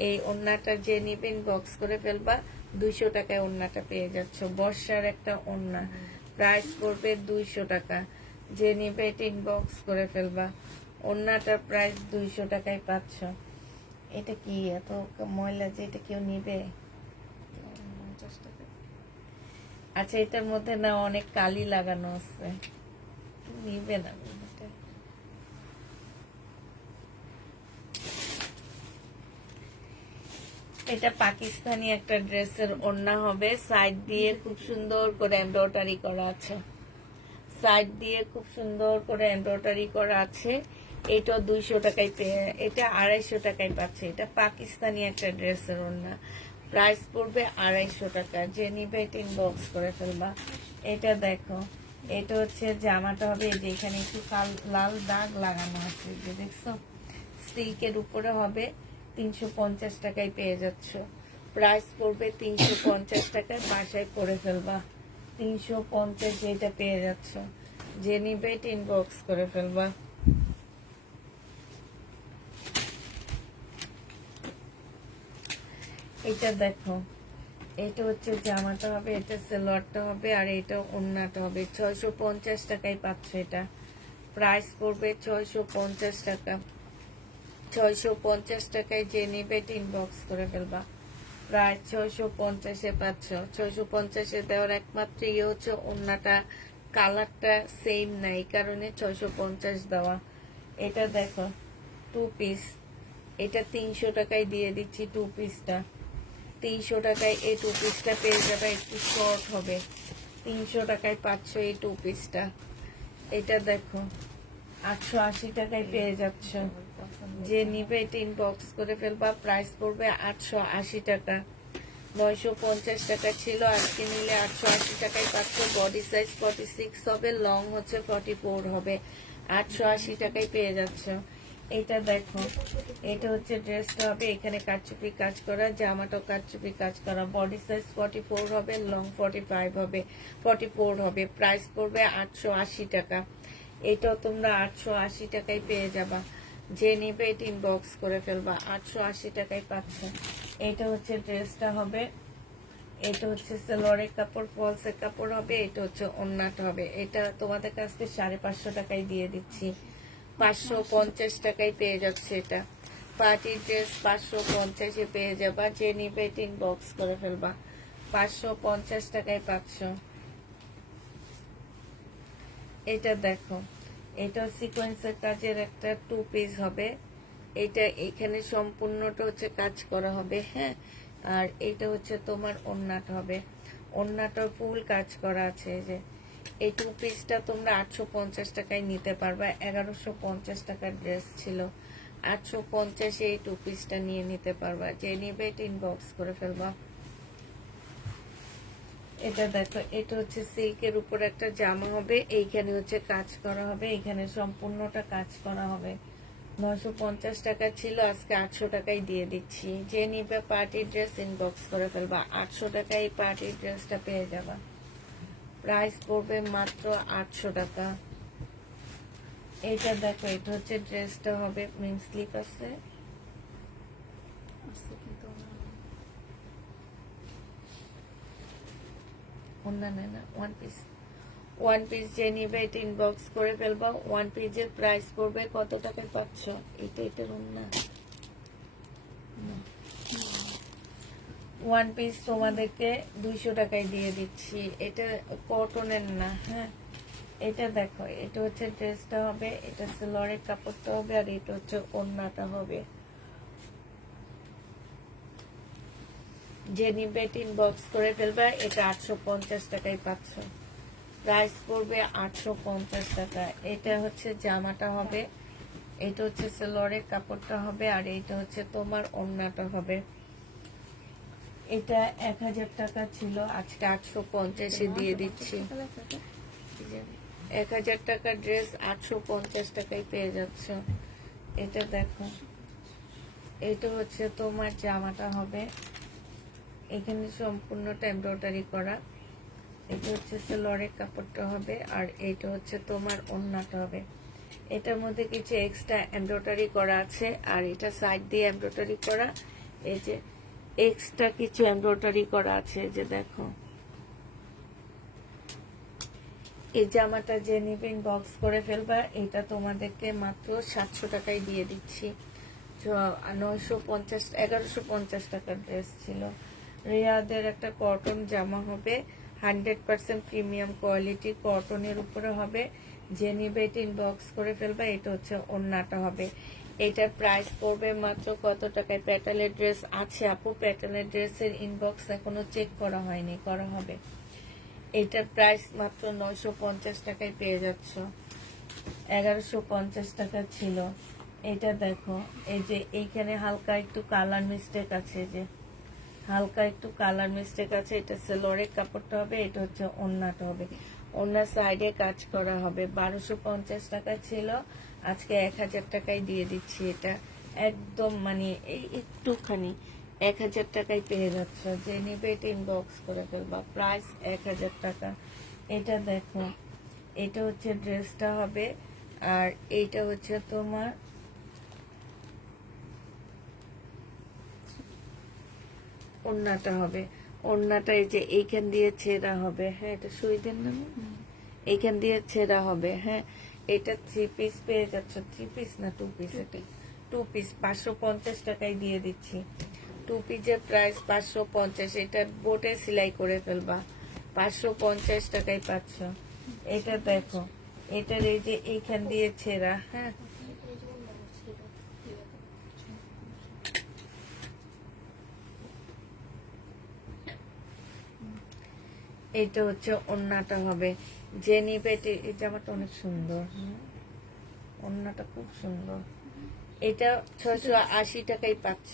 এই ওড়নাটা যে নিবেন বক্স করে ফেলবা। 200 টাকায় ওড়নাটা পেয়ে যাচ্ছ। বর্ষার একটা ওড়না, প্রাইস পড়বে 200 টাকা। যে নিবে এটা ইনবক্স করে ফেলবা। ওড়নাটার প্রাইস 200 টাকায় পাচ্ছ। এটা কি এত ময়লা যে এটা কেউ নিবে? 50 টাকা। আচ্ছা, এটার মধ্যে না অনেক কালি লাগানো আছে, নিবে না এটা। এটা পাকিস্তানি একটা ড্রেসের ওড়না হবে, সাইড দিয়ে খুব সুন্দর করে এমব্রয়ডারি করা আছে, সাইড দিয়ে খুব সুন্দর করে এমব্রয়ডারি করা আছে। এটা 200 টাকায় পেয়ে, এটা 250 টাকায় পাচ্ছে। এটা পাকিস্তানি একটা ড্রেসের ওড়না, প্রাইস পড়বে 250 টাকা। যে নিবে এটা ইনবক্স করে ফেলবা। এটা দেখো, এটা হচ্ছে জামাটা হবে, এই যে এখানে একটু লাল দাগ লাগানো আছে, যে দেখছো, সিল্কের উপরে হবে। 350 টাকায় পেয়ে যাচ্ছ। প্রাইস পড়বে 350 টাকায়, বাসায় পরে ফেলবা। 350 এটা পেয়ে যাচ্ছ। যে নিবে এটা ইনবক্স করে ফেলবা। এটা দেখো, এটা হচ্ছে জামাটা হবে, এটা সালোয়ারটা হবে, আর এটা ওড়নাটা হবে। 650 টাকায় পাচ্ছ এটা। প্রাইস পড়বে 650 টাকা। 650 টাকায় যে নিবে এটা ইনবক্স করে ফেলবা। প্রায় 650-এ পাচ্ছ। 650-এ দেওয়ার একমাত্র ইয়ে হচ্ছে ওড়নাটা কালারটা সেম না, এই কারণে 650 দেওয়া। এটা দেখো, 2 পিস, এটা 300 টাকায় দিয়ে দিচ্ছি। 2 পিসটা 300 টাকায় এই 2 পিসটা পেয়ে যাবে, একটু শর্ট হবে। 300 টাকায় পাচ্ছ এই 2 পিসটা। এটা দেখো, 880 টাকায় পেয়ে যাচ্ছ। যে নিবে এটা ইনবক্স করে ফেলবা। প্রাইস পড়বে 880 টাকা। 950 টাকা ছিল, আজকে নিলে 880 টাকায় পাচ্ছ। বডি সাইজ 46 হবে, লং হচ্ছে 44 হবে। 880 টাকায় পেয়ে যাচ্ছ। এটা দেখো, এটা হচ্ছে ড্রেসটা হবে, এখানে কারচুপি কাজ করা, জামাটাও কারচুপি কাজ করা। বডি সাইজ 44 হবে, লং 45 হবে, 44 হবে। প্রাইস পড়বে 880 টাকা। এটাও তোমরা 880 টাকায় পেয়ে যাবা। যে নিবে এটা ইনবক্স করে ফেলবা। 880 টাকায় পাচ্ছ। এটা হচ্ছে ড্রেসটা হবে, এটা হচ্ছে সালোয়ারের কাপড়, ফলসের কাপড় হবে, এটা হচ্ছে ওড়নাটা হবে। এটা তোমাদের কাছে 550 টাকায় দিয়ে দিচ্ছি। 550 টাকায় পেয়ে যাচ্ছে এটা। পার্টি ড্রেস 550-এ পেয়ে যাবা। যে নিবে এটা ইনবক্স করে ফেলবা। 550 টাকায় পাচ্ছ। এটা দেখো, এটা সিকোয়েন্সের কাজের একটা 2 পিস হবে। এটা এখানে সম্পূর্ণটা হচ্ছে কাজ করা হবে, হ্যাঁ। আর এটা হচ্ছে তোমার ওড়নাটা হবে, ওড়নাটা ফুল কাজ করা আছে। এই যে এই 2 পিসটা তোমরা 850 টাকায় নিতে পারবা। 1150 টাকার ড্রেস ছিল, 850-এ এই 2 পিসটা নিয়ে নিতে পারবা। যে নিবে এটা ইনবক্স করে ফেলবা। এটা দেখো, এটা হচ্ছে সিল্কের উপর একটা জামা হবে, এইখানে হচ্ছে কাজ করা হবে, এইখানে সম্পূর্ণটা কাজ করা হবে। 950 টাকা ছিল, আজকে 800 টাকায় দিয়ে দিচ্ছি। যে নিবে পার্টি ড্রেস ইনবক্স করে ফেলবা। 800 টাকায় এই পার্টি ড্রেসটা পেয়ে যাবা। প্রাইস পড়বে মাত্র 800 টাকা। এটা দেখো, এটা হচ্ছে ড্রেসটা হবে, মিন স্লিপ আছে, আছে কিন্তু অন্যান্য না, 1 পিস। 1 পিস যে নিবে এটা ইনবক্স করে ফেলবা। 1 পিসের প্রাইস পড়বে কত টাকায় পাচ্ছ? এটার না, 1 পিস তোমাদেরকে 200 টাকায় দিয়ে দিচ্ছি। এটা কটনের না, হ্যাঁ। এটা দেখো, এটা হচ্ছে ড্রেসটা হবে, এটা সালোয়ারের কাপড়টা হবে, আর এটা হচ্ছে ওড়নাটা হবে। যে নিবে এটা ইনবক্স করে ফেলবা। এটা 850 টাকায় পাচ্ছ। প্রাইস পড়বে 850 টাকা। এটা হচ্ছে জামাটা হবে, এটা হচ্ছে সালোয়ারের কাপড়টা হবে, আর এটা হচ্ছে তোমার ওড়নাটা হবে। এটা 1000 টাকা ছিল, আজকে 850-এ দিয়ে দিচ্ছি। 1000 টাকার ড্রেস 850 টাকায় পেয়ে যাচ্ছ। এটা দেখো, এটা হচ্ছে তোমার জামাটা হবে, এখানে সম্পূর্ণটা এমব্রয়ডারি করা। এটা হচ্ছে সালোয়ারের কাপড়টা হবে, আর এটা হচ্ছে তোমার ওড়নাটা হবে। এটার মধ্যে কিছু এক্সট্রা এমব্রয়ডারি করা আছে, আর এটা সাইড দিয়ে এমব্রয়ডারি করা। এই যে এক্সট্রা কিছু এমব্রয়ডারি করা আছে, যে দেখো এই জামাটা যে নিবে বক্স করে ফেলবা, এটা তোমাদেরকে মাত্র 700 টাকায় দিয়ে দিচ্ছি। 1150 টাকার ড্রেস ছিল। রিয়াদের একটা কটন জামা হবে, 100% প্রিমিয়াম কোয়ালিটি কটনের উপরে হবে। যে নিবে এটা ইনবক্স করে ফেলবা। এটা হচ্ছে ওড়নাটা হবে। এটার প্রাইস পড়বে মাত্র কত টাকায়? প্যাটেলের ড্রেস আছে আপু, প্যাটেলের ড্রেসের ইনবক্স এখনো চেক করা হয়নি, করা হবে। এটার প্রাইস মাত্র 950 টাকায় পেয়ে যাচ্ছ। 1150 টাকা ছিল। এটা দেখো, এই যে এইখানে হালকা একটু কালার মিস্টেক আছে, যে হালকা একটু কালার মিস্টেক আছে। এটা সেলোয়ারের কাপড়টা হবে, এটা হচ্ছে ওড়নাটা হবে। ওড়নার সাইডে কাজ করা হবে। 1250 টাকা ছিল, আজকে 1000 টাকায় দিয়ে দিচ্ছি। এটা একদম মানে এই একটুখানি 1000 টাকায় পেয়ে যাচ্ছ। যে নিবে এটা ইনবক্স করে ফেলবা। প্রাইস 1000 টাকা। এটা দেখো, এটা হচ্ছে ড্রেসটা হবে, আর এইটা হচ্ছে তোমার ওড়নাটা হবে। ওড়নাটা এই যে এইখান দিয়ে ছেঁড়া হবে। হ্যাঁ, এটা সুই দেন না, এইখান দিয়ে ছেঁড়া হবে। হ্যাঁ, এটা 3 পিস পেয়ে যাচ্ছ। 3 পিস না 2 পিস? এটা 2 পিস 550 টাকায় দিয়ে দিচ্ছি। 2 পিসের প্রাইস 550। এটা বোটে সেলাই করে ফেলবা। 550 টাকায় পাচ্ছ। এটা দেখো, এটার এই যে এইখান দিয়ে ছেঁড়া। হ্যাঁ, এইটা হচ্ছে ওড়নাটা হবে। যে নিবে এই জামাটা অনেক সুন্দর, ওড়নাটা খুব সুন্দর। এটা 680 টাকায় পাচ্ছ।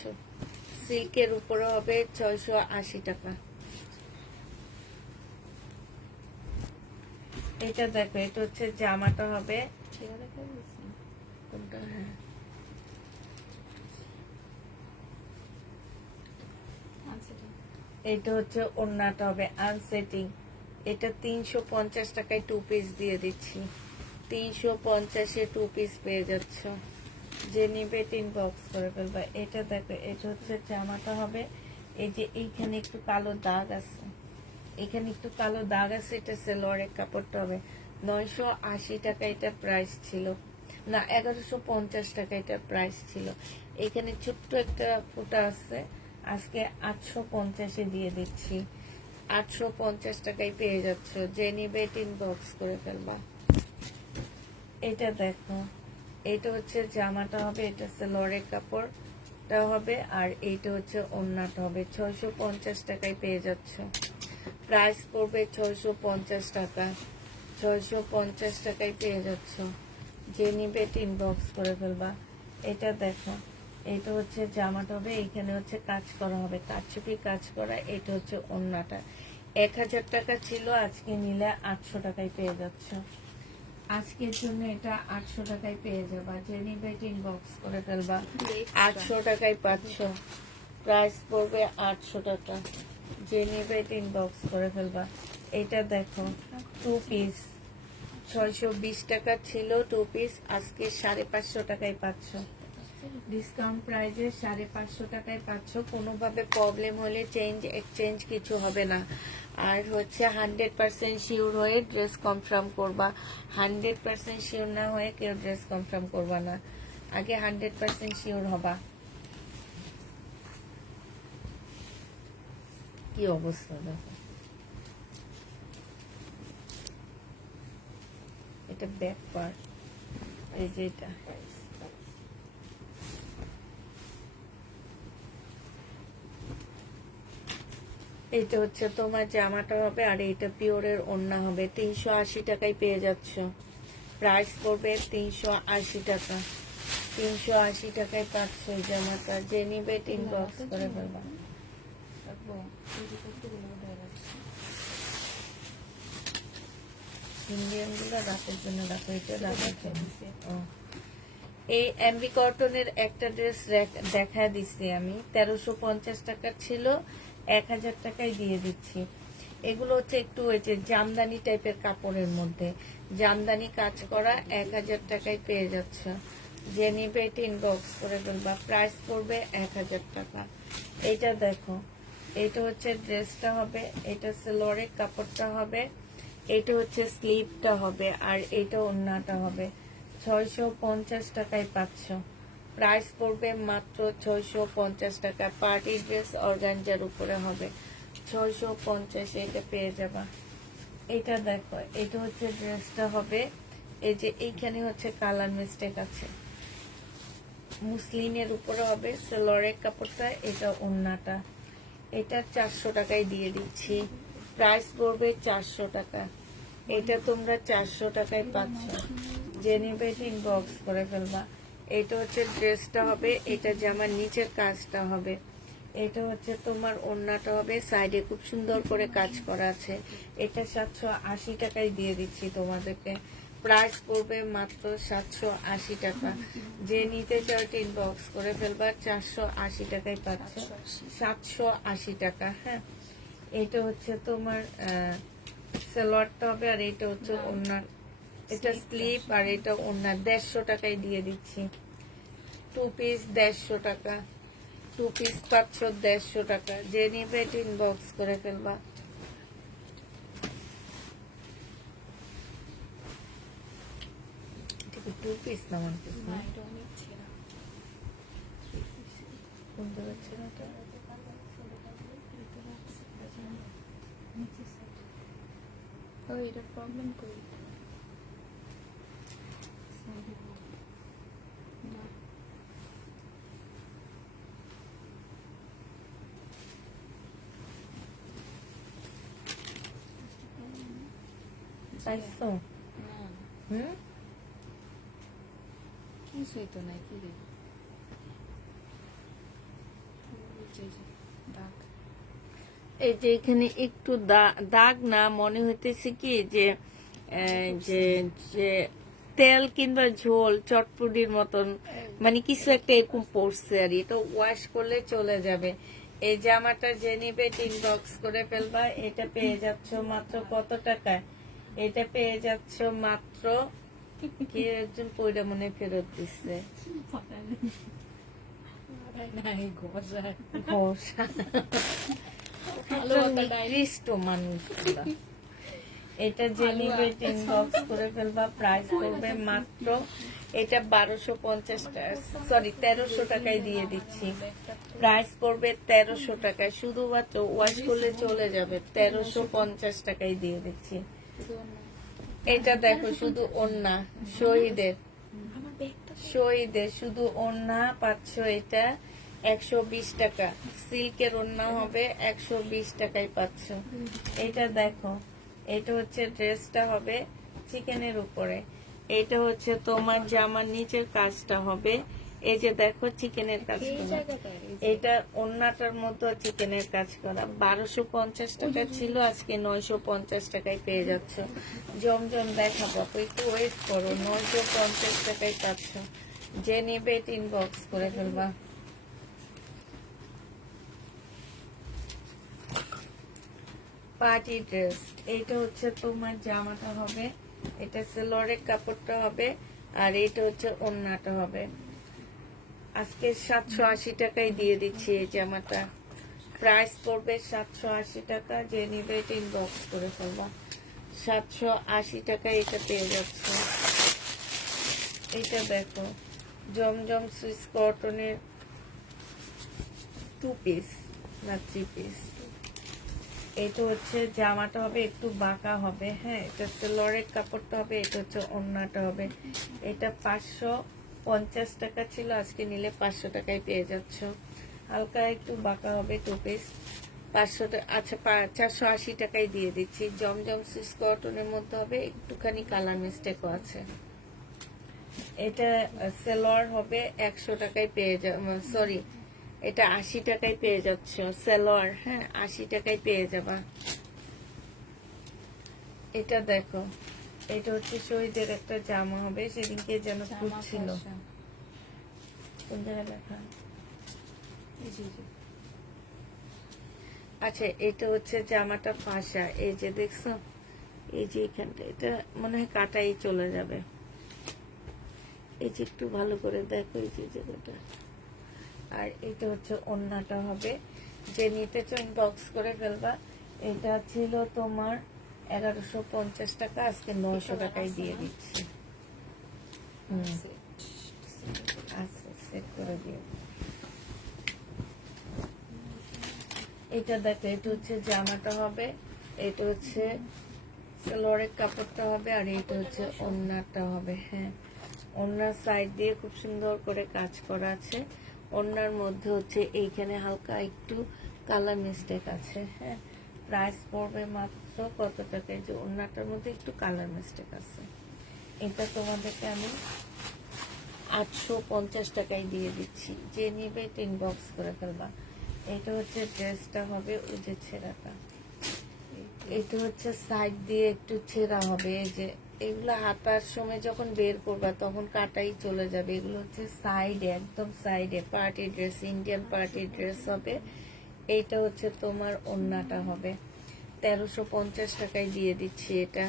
সিল্কের উপরে হবে 680 টাকা। এটা দেখো, এটা হচ্ছে জামাটা হবে। কোনটা? হ্যাঁ, এটা হচ্ছে ওড়নাটা হবে আনসেটিং। এটা 350 টাকায় 2 পিস দিয়ে দিচ্ছি। 350-এ 2 পিস পেয়ে যাচ্ছ। যে নিবে ইনবক্স করে ফেলবা। এটা দেখো, এটা হচ্ছে জামাটা হবে। এই যে এইখানে একটু কালো দাগ আছে, এখানে একটু কালো দাগ আছে। এটা সেলোয়ারের কাপড়টা হবে। 980 টাকা এটা প্রাইস ছিল, না 1150 টাকা এটা প্রাইস ছিল। এখানে ছোট্ট একটা ফুটা আছে, আজকে 850-এ দিয়ে দিচ্ছি। 850 টাকায় পেয়ে যাচ্ছ। যে নিবে ইনবক্স করে ফেলবা। এটা দেখো, এটা হচ্ছে জামাটা হবে, এটা সেলোয়ারের কাপড়টা হবে, আর এইটা হচ্ছে ওড়নাটা হবে। 650 টাকায় পেয়ে যাচ্ছ। প্রাইস পড়বে 650 টাকা। 650 টাকায় পেয়ে যাচ্ছ। যে নিবে ইনবক্স করে ফেলবা। এটা দেখো, এটা হচ্ছে জামাটা হবে, এইখানে হচ্ছে কাজ করা হবে, কারচুপি কাজ করা। এটা হচ্ছে ওড়নাটা। 1000 টাকা ছিল, আজকে নিলে 800 টাকায় পেয়ে যাচ্ছ। আজকের জন্য এটা 800 টাকায় পেয়ে যাবা। যে নিবে ইনবক্স করে ফেলবা। 800 টাকায় পাচ্ছ। প্রাইস পড়বে 800 টাকা। যে নিবে ইনবক্স করে ফেলবা। এটা দেখো, 2 পিস 620 টাকা ছিল 2 পিস, আজকে 550 টাকায় পাচ্ছ। ডিসকাউন্ট প্রাইজে 550 টাকায় পাচ্ছ। কোনোভাবে প্রবলেম হলে চেঞ্জ এক্সচেঞ্জ কিছু হবে না। আর হচ্ছে 100% শিওর হয়ে ড্রেস কনফার্ম করবা। 100% শিওর না হয়ে কেউ ড্রেস কনফার্ম করবা না, আগে 100% শিওর হবা। কি অবস্থা দেখো, এটা ব্যাক পার্ট, এই যে এটা এইটা হচ্ছে তোমার জামাটা হবে, আর এইটা পিওরের ওড়না হবে। 380 টাকায় পেয়ে যাচ্ছ। প্রাইস পড়বে 380 টাকা। 380 টাকায় পাচ্ছ এই জামাটা। যে নিবে ইনবক্স করে ফেলবা। ইন্ডিয়ান গুলো রাতের জন্য রাখো, এটা রাখার জন্য। এই এমবি কটনের একটা ড্রেস দেখা দিচ্ছি আমি, 1350 টাকা ছিল, 1000 টাকায় দিয়ে দিচ্ছি। এগুলো হচ্ছে একটু ওই যে জামদানি টাইপের কাপড়ের মধ্যে, জামদানি কাজ করা। 1000 টাকায় পেয়ে যাচ্ছে। যে নিবে এটা ইনবক্স করে ফেলবা। প্রাইস পড়বে 1000 টাকা। এইটা দেখো, এটা হচ্ছে ড্রেসটা হবে, এটা সেলোয়ারের কাপড়টা হবে, এটা হচ্ছে স্লিভটা হবে, আর এটা ওড়নাটা হবে। 650 টাকায় পাচ্ছ। প্রাইস পড়বে মাত্র 650 টাকা। পার্টি ড্রেস অর্গানজার উপরে হবে, 650 এটা পেয়ে যাবা। এটা দেখো, এটা হচ্ছে ড্রেসটা হবে, এই যে এইখানে হচ্ছে কালার মিস্টেক আছে, মুসলিনের উপরে হবে, সেলোয়ারের কাপড়টা, এটা ওড়নাটা। এটা 400 টাকায় দিয়ে দিচ্ছি। প্রাইস পড়বে 400 টাকা। এটা তোমরা 400 টাকায় পাচ্ছ। যে নিবে ইনবক্স করে ফেলবা। এটা হচ্ছে ড্রেসটা হবে, এটা জামার নিচের কাজটা হবে, এটা হচ্ছে তোমার ওড়নাটা হবে, সাইডে খুব সুন্দর করে কাজ করা আছে। এটা 780 টাকায় দিয়ে দিচ্ছি তোমাদেরকে। প্রাইস পড়বে মাত্র 780 টাকা। যে নিতে চাও ইনবক্স করে ফেলবা। 480 টাকায় পাচ্ছ, 780 টাকা। হ্যাঁ, এটা হচ্ছে তোমার সালোয়ারটা হবে, আর এটা হচ্ছে ওড়না, এটা স্লিপ, আর এটা ওড়না। 150 টাকায় দিয়ে দিচ্ছি। 2 পিস 150 টাকা। 2 পিস পাচ্ছ 150 টাকা। যে নিবে ইনবক্স করে ফেলবা। এটা কি 2 পিস না 1 পিস? না এটা অনেক ছেঁড়া। বুঝতে পারছি না এটা। ও এটা প্রবলেম কই? না পাইছো? না হুম, কিছুই তো নাই, কি রে? ওই যে দাগ। এই যে এখানে একটু দাগ না, মনে হইতেছে কি যে যে যে তেল কিংবা ঝোল চটপটির মতন, মানে কিছু একটা এরকম পড়ছে, আর এটা ওয়াশ করলে চলে যাবে। এই জামাটা যে নিবে ইনবক্স করে ফেলবা। এটা পেয়ে যাচ্ছ মাত্র কত টাকায়? এটা পেয়ে যাচ্ছ মাত্র, কি একজন পয়টা মনে হয় ফেরত দিচ্ছে, নাই ঘষায় ঘোষা। ভালো একটা ডাইরি। নিকৃষ্ট মানুষ। এটা যে নিবে ইনবক্স করে ফেলবা। প্রাইস পড়বে মাত্র, এটা 1250 টাকা, সরি 1300 টাকায় দিয়ে দিচ্ছি। প্রাইস পড়বে 1300 টাকায়, শুধুমাত্র ওয়াশ করলে চলে যাবে। 1350 টাকায় দিয়ে দিচ্ছি। এটা দেখো, শুধু ওড়না, শহীদের, আমার ব্যাগটা শহীদের শুধু ওড়না পাচ্ছ। এটা 120 টাকা। সিল্কের ওড়না হবে, 120 টাকায় পাচ্ছ। এটা দেখো, এটা হচ্ছে ড্রেসটা হবে চিকেনের উপরে, এটা হচ্ছে তোমার জামার নিচের কাজটা হবে। এই যে দেখো চিকেনের কাজ এই করা, জায়গাটায় এই যে এটা ওড়নাটার মতো চিকেনের কাজ করা। 1250 টাকা ছিল, আজকে 950 টাকায় পেয়ে যাচ্ছ। জমজম দেখাবো, আপু একটু ওয়েট করো। 950 টাকায় পাচ্ছ। যে নেবে ইনবক্স করে ফেলবা। পার্টি ড্রেস, এইটা হচ্ছে তোমার জামাটা হবে, এটা সেলোয়ারের কাপড়টা হবে, আর এটা হচ্ছে ওড়নাটা হবে। আজকে 780 টাকায় দিয়ে দিচ্ছি এই জামাটা। প্রাইস পড়বে 780 টাকা। যে নিবে এটা ইনবক্স করে ফেলবা। 780 টাকায় এটা পেয়ে যাচ্ছে। এটা দেখো, জমজম সুইস কটনের 2 পিস না 3 পিস। এটা হচ্ছে জামাটা হবে, একটু বাঁকা হবে। হ্যাঁ, এটা সেলোয়ারের কাপড়টা হবে, এটা হচ্ছে ওড়নাটা হবে। এটা 550 টাকা ছিল, আজকে নিলে 500 টাকায় পেয়ে যাচ্ছ। হালকা একটু বাঁকা হবে, 2 পিস 500 টাকা। আচ্ছা, 480 টাকায় দিয়ে দিচ্ছি। জমজম সুইস কটনের মধ্যে হবে, একটুখানি কালার মিস্টেকও আছে। এটা সেলোয়ার হবে, 100 টাকায় পেয়ে সরি, এটা 80 টাকায় পেয়ে যাচ্ছ সেলোয়ার। হ্যাঁ, 80 টাকায় পেয়ে যাবা। এটা দেখো, এটা হচ্ছে শহীদের একটা জামা হবে, সেদিনকে যেন খুঁজছিল, কোন জায়গায় লেখা। এই যে এই যে। আচ্ছা, এটা হচ্ছে জামাটা ফাঁসা, এই যে দেখছো, এই যে এখানটা, এটা মনে হয় কাটাই চলে যাবে। এই যে একটু ভালো করে দেখো এই যে জায়গাটা। আর এটা হচ্ছে ওড়নাটা হবে, যে নিতে চাও ইনবক্স করে ফেলবা। এটা ছিল তোমার 1150 টাকা, আজকে 900 টাকায় দিয়ে দিচ্ছি। আচ্ছা, সেট করে দিও। এটা দেখো, এটা হচ্ছে জামাটা হবে, এটা হচ্ছে সালোয়ারের কাপড়টা হবে, আর এটা হচ্ছে ওড়নাটা হবে। হ্যাঁ, ওড়নার সাইড দিয়ে খুব সুন্দর করে কাজ করা আছে। ওড়নার মধ্যে হচ্ছে এইখানে হালকা একটু কালার মিস্টেক আছে। হ্যাঁ, প্রাইস পড়বে মাত্র কত টাকা? এই যে ওড়নাটার মধ্যে একটু কালার মিস্টেক আছে। এটা তোমাদেরকে আমি 850 টাকায় দিয়ে দিচ্ছি। যে নিবে এটা ইনবক্স করে ফেলবা। এটা হচ্ছে ড্রেসটা হবে, ওই যে ছেঁড়াটা, এটা হচ্ছে সাইড দিয়ে একটু ছেঁড়া হবে। এই যে এগুলো হাতার সময় যখন বের করবা তখন কাটাই চলে যাবে। এগুলো হচ্ছে সাইডে, একদম সাইডে party dress, Indian party dress হবে। এইটা হচ্ছে তোমার ওড়নাটা হবে। 1350 টাকায় দিয়ে দিচ্ছি। এটা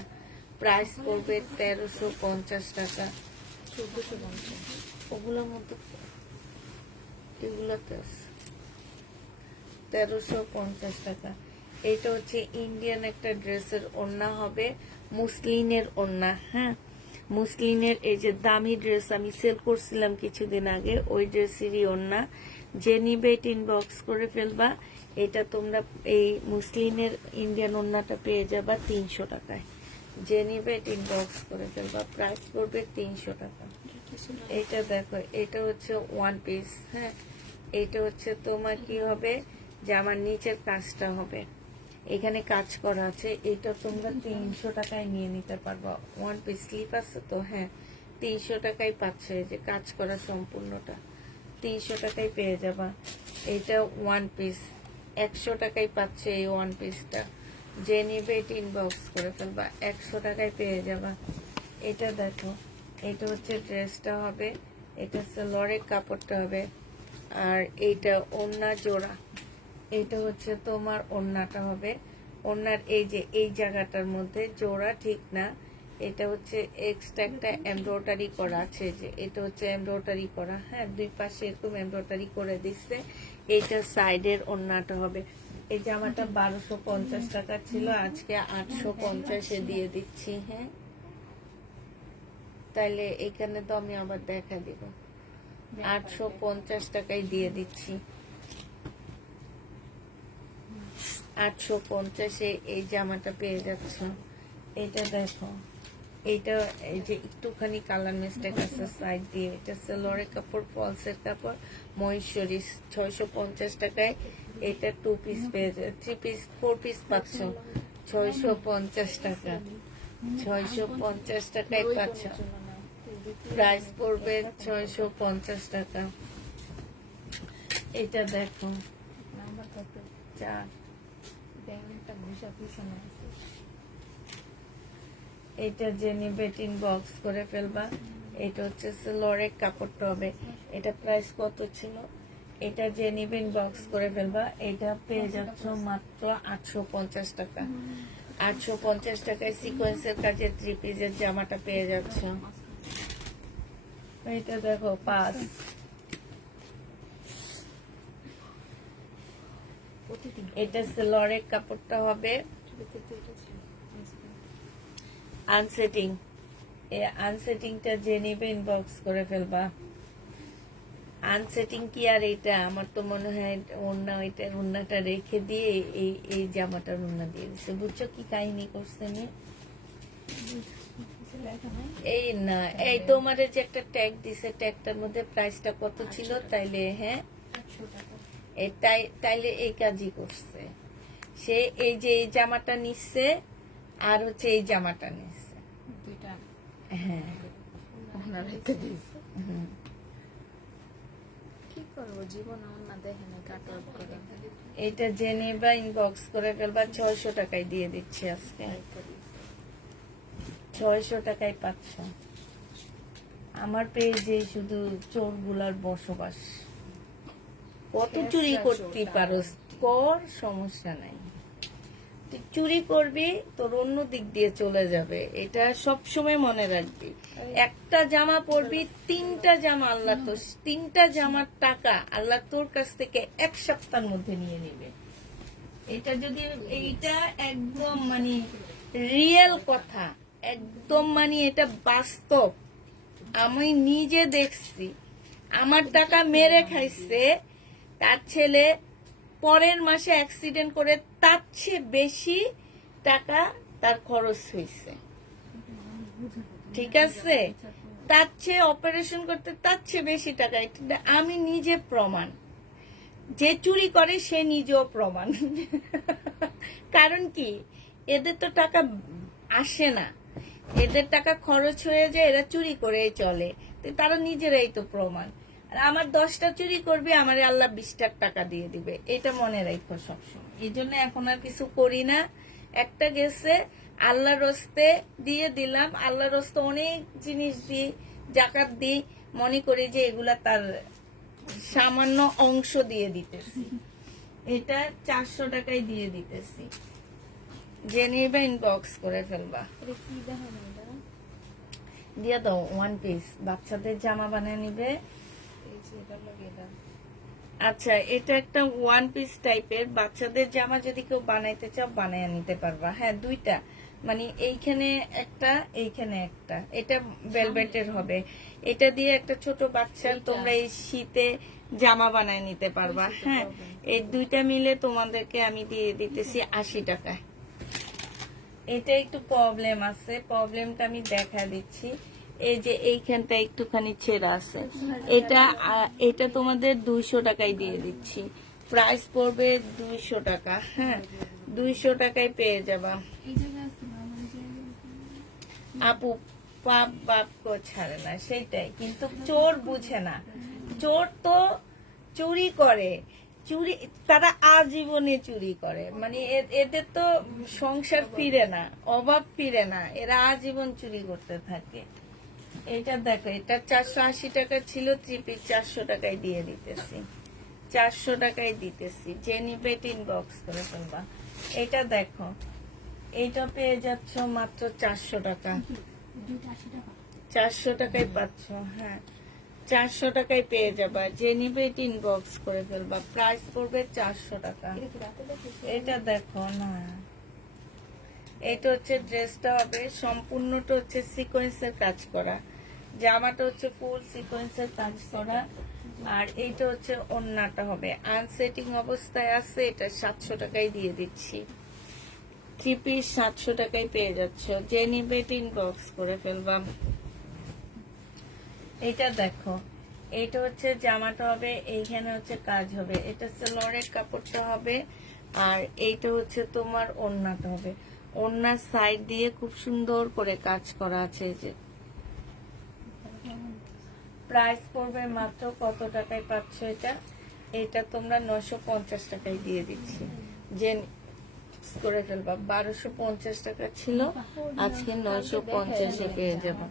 প্রাইস পড়বে 1350 টাকা। 1450। ওগুলোর মধ্যে এগুলোতে আছে 1350 টাকা। এটা হচ্ছে ইন্ডিয়ান একটা ড্রেসের ওড়না হবে, মুসলিনের ওড়না। হ্যাঁ, মুসলিনের এই যে দামি ড্রেস আমি সেল করছিলাম কিছুদিন আগে, ওই ড্রেসেরই ওড়না। যে নিবে এটা ইনবক্স করে ফেলবা। এটা তোমরা এই মুসলিনের ইন্ডিয়ান ওড়নাটা পেয়ে যাবা 300 টাকায়। যে নিবে এটা ইনবক্স করে ফেলবা, প্রাইস পড়বে 300 টাকা। এটা দেখো, এটা হচ্ছে ওয়ান পিস। হ্যাঁ, এটা হচ্ছে তোমার কি হবে, জামার নিচের কাজটা হবে, এখানে কাজ করা আছে। এটা তোমরা 300 টাকায় নিয়ে নিতে পারবা। ওয়ান পিস স্লিপ আছে তো, হ্যাঁ 300 টাকায় পাচ্ছ। এই যে কাজ করা সম্পূর্ণটা 300 টাকায় পেয়ে যাবা। এটা ওয়ান পিস 100 টাকায় পাচ্ছে এই ওয়ান পিসটা। যে নিবে এটা ইনবক্স করে ফেলবা, 100 টাকায় পেয়ে যাবা। এটা দেখো, এটা হচ্ছে ড্রেসটা হবে, এটা সালোয়ারের কাপড়টা হবে, আর এইটা ওড়না জোড়া। এটা হচ্ছে তোমার ওড়নাটা হবে। ওড়নার এই যে এই জায়গাটার মধ্যে জোড়া ঠিক না, এটা হচ্ছে এক্সট্রা একটা এমব্রয়ডারি করা আছে। যে এটা হচ্ছে এমব্রয়ডারি করা। হ্যাঁ, দুই পাশে এরকম এমব্রয়ডারি করে দিচ্ছে। এইটা সাইডের ওড়নাটা হবে। এই জামাটা 1250 টাকা ছিল, আজকে 850-এ দিয়ে দিচ্ছি। হ্যাঁ, তাইলে এখানে তো আমি আবার দেখা দিব, 850 টাকায় দিয়ে দিচ্ছি। 850-এ এই জামাটা পেয়ে যাচ্ছ। এটা দেখো, এইটা এই যে একটুখানি কালার মিস্টেক আছে সাইড দিয়ে। এটা সালোয়ারের কাপড়, ফলসের কাপড়, মহেশ্বরী 650 টাকায়। এটা 2 পিস পেয়ে যাবে, 3 পিস 4 পিস পাচ্ছ 650 টাকা। 650 টাকায় পাচ্ছ, প্রাইস পড়বে 650 টাকা। এটা দেখো, নাম্বার কত? 4। ব্যাংকটা ঘুষা পিছনে আছে। এটা যে নিবে ইনবক্স করে ফেলবা। এটা হচ্ছে সালোয়ারের কাপড়টা হবে। এটা প্রাইস কত ছিল? এটা যে নিবে ইনবক্স করে ফেলবা। এটা পেয়ে যাচ্ছ মাত্র 850 টাকা। 850 টাকায় সিকোয়েন্সের কাজের 3 পিসের জামাটা পেয়ে যাচ্ছ। এটা দেখো 5। এটা সালোয়ারের কাপড়টা হবে আনসেটিং। এই আনসেটিংটা যে নিবে ইনবক্স করে ফেলবা। আনসেটিং কি আর এটা, আমার তো মনে হয় ওড়না, ওইটার ওড়নাটা রেখে দিয়ে এই এই জামাটার ওড়না দিয়ে দিচ্ছে। বুঝছো কি কাহিনী করছে নি? এই না, এই তোমার যে একটা ট্যাগ দিছে, ট্যাগটার মধ্যে প্রাইসটা কত ছিল তাইলে? হ্যাঁ, 800 টাকা। তাইলে এই কাজই করছে সে। এই যে এই জামাটা নিচ্ছে, আর হচ্ছে এই জামাটা নিচ্ছে। দুইটা হ্যাঁ, ওনার রেখে দিয়েছে। হুম। কি করবো, জীবন না দেখে না, কাট আউট করে এটা জেনে বা ইনবক্স করে ফেলবা। 600 টাকায় দিয়ে দিচ্ছি আজকে। 600 টাকায় পাচ্ছ। আমার পেজে শুধু চোরগুলার বসবাস। কত চুরি করতে পারো কর, সমস্যা নাই। তুই চুরি করবি, তোর অন্য দিক দিয়ে চলে যাবে, এটা সব সময় মনে রাখবি। একটা জামা পরবি, 3টা জামা আল্লাহ তো 3টা জামার টাকা আল্লাহ তোর কাছ থেকে 1 সপ্তাহের মধ্যে নিয়ে নেবে। এটা যদি এইটা একদম মানে রিয়েল কথা, একদম মানে এটা বাস্তব। আমি নিজে দেখছি, আমার টাকা মেরে খাইছে, তার ছেলে পরের মাসে অ্যাক্সিডেন্ট করে তার চেয়ে বেশি টাকা তার খরচ হয়েছে, ঠিক আছে? তার চেয়ে অপারেশন করতে তার চেয়ে বেশি টাকা, এটা আমি নিজে প্রমাণ। যে চুরি করে সে নিজেও প্রমাণ। কারণ কি, এদের তো টাকা আসে না, এদের টাকা খরচ হয়ে যায়, এরা চুরি করেই চলে, তো তারা নিজেরাই তো প্রমাণ। আর আমার 10টা চুরি করবে, আমার আল্লাহ 20টার টাকা দিয়ে দিবে, এটা মনে রাখো সবসময়। এই জন্য এখন আর কিছু করি না। একটা গেছে, আল্লাহর রস্তে দিয়ে দিলাম, আল্লাহর রস্তে অনেক জিনিস দিই, জাকাত দিই, মনে করি যে এগুলা তার সামান্য অংশ দিয়ে দিতেছি। এটা 400 টাকায় দিয়ে দিতেছি, যে নিবে ইনবক্স করে ফেলবা। এটা কি দেখেন এটা? দিয়ে দাও 1 পিস, বাচ্চাদের জামা বানিয়ে নিবে। এই যে এটার লগে এটা। আচ্ছা, এটা একটা 1 পিস টাইপের বাচ্চাদের জামা, যদি কেউ বানাইতে চাও বানিয়ে নিতে পারবা। হ্যাঁ, 2টা, মানে এইখানে একটা, এইখানে একটা। এটা ভেলভেটের হবে। এটা দিয়ে একটা ছোট বাচ্চা তোমরা এই শীতে জামা বানায় নিতে পারবা। হ্যাঁ, এই 2টা মিলে তোমাদেরকে আমি দিয়ে দিতেছি 80 টাকায়। এটা একটু প্রবলেম আছে, প্রবলেমটা আমি দেখা দিচ্ছি। এই যে এইখানটা একটুখানি ছেঁড়া আছে, এটা তোমাদের 200 টাকায় দিয়ে দিচ্ছি। প্রাইস পড়বে 200 টাকা। হ্যাঁ, 200 টাকায় পেয়ে যাবা। আপু পাপ বাপ কো ছাড়ে না, সেটাই। কিন্তু চোর বুঝে না, চোর তো চুরি করে, চুরি তারা আজীবনে চুরি করে, মানে এদের তো সংসার ফিরে না, অভাব ফিরে না, এরা আজীবন চুরি করতে থাকে। এটা দেখো, এটা 480 টাকা ছিল, 3 পিস 400 টাকায় দিয়ে দিতেছি, 400 টাকায় দিতেছি। যে নিবে ইনবক্স করে ফেলবা। এটা দেখো, এটা পেয়ে যাচ্ছ মাত্র 400 টাকা, 400 টাকায় পাচ্ছ। হ্যাঁ, 400 টাকায় পেয়ে যাবা, যে নিবে ইনবক্স করে ফেলবা। প্রাইস পড়বে 400 টাকা। এটা দেখো না, এটা হচ্ছে ড্রেসটা হবে সম্পূর্ণটা হচ্ছে সিকোয়েন্সের কাজ করা, জামাটা হচ্ছে ফুল সিকোয়েন্সের কাজ করা, আর এইটা হচ্ছে ওড়নাটা হবে আনসেটিং অবস্থায় আছে। এটা 700 টাকায় দিয়ে দিচ্ছি, 3 পিস 700 টাকায় পেয়ে যাচ্ছ। যে নিবে ইনবক্স করে ফেলবা। এটা দেখো, এটা হচ্ছে জামাটা হবে, এইখানে হচ্ছে কাজ হবে, এটা হচ্ছে লরের কাপড়টা হবে, আর এইটা হচ্ছে তোমার ওড়নাটা হবে। ওড়নার সাইড দিয়ে খুব সুন্দর করে কাজ করা আছে। যে প্রাইস পড়বে মাত্র কত টাকায় পাচ্ছ এটা? এটা তোমরা 950 টাকায় দিয়ে দিচ্ছি, যে করে ফেলবা। 1250 টাকা ছিল, আজকে 950-এ পেয়ে যাবো।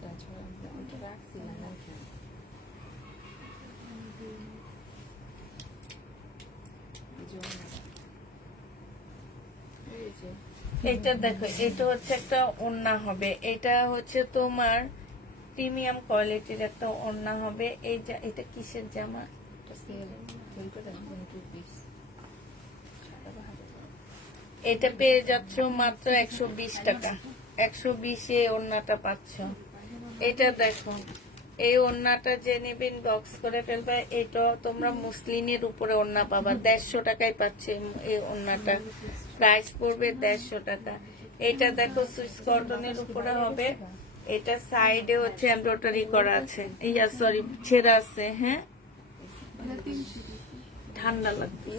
এটা দেখো, এটা হচ্ছে একটা ওড়না হবে, এটা হচ্ছে তোমার প্রিমিয়াম কোয়ালিটির একটা ওড়না হবে। এটা কিসের জামা? এটা পেয়ে যাচ্ছ মাত্র 120 টাকা, 120-এ ওড়নাটা পাচ্ছ। এটা দেখো, এই ওড়নাটা যে নেবেন বক্স করে ফেলবে। এটা তোমরা মুসলিনের উপরে ওড়না পাবা, 150 টাকায় পাচ্ছে এই ওড়নাটা। প্রাইস পড়বে 150 টাকা। এটা দেখো, সুইস কটনের উপরে হবে, এটা সাইডে হচ্ছে এমব্রয়ডারি করা আছে, ইয়া সরি ছেঁড়া আছে। হ্যাঁ, ঠান্ডা লাগবে।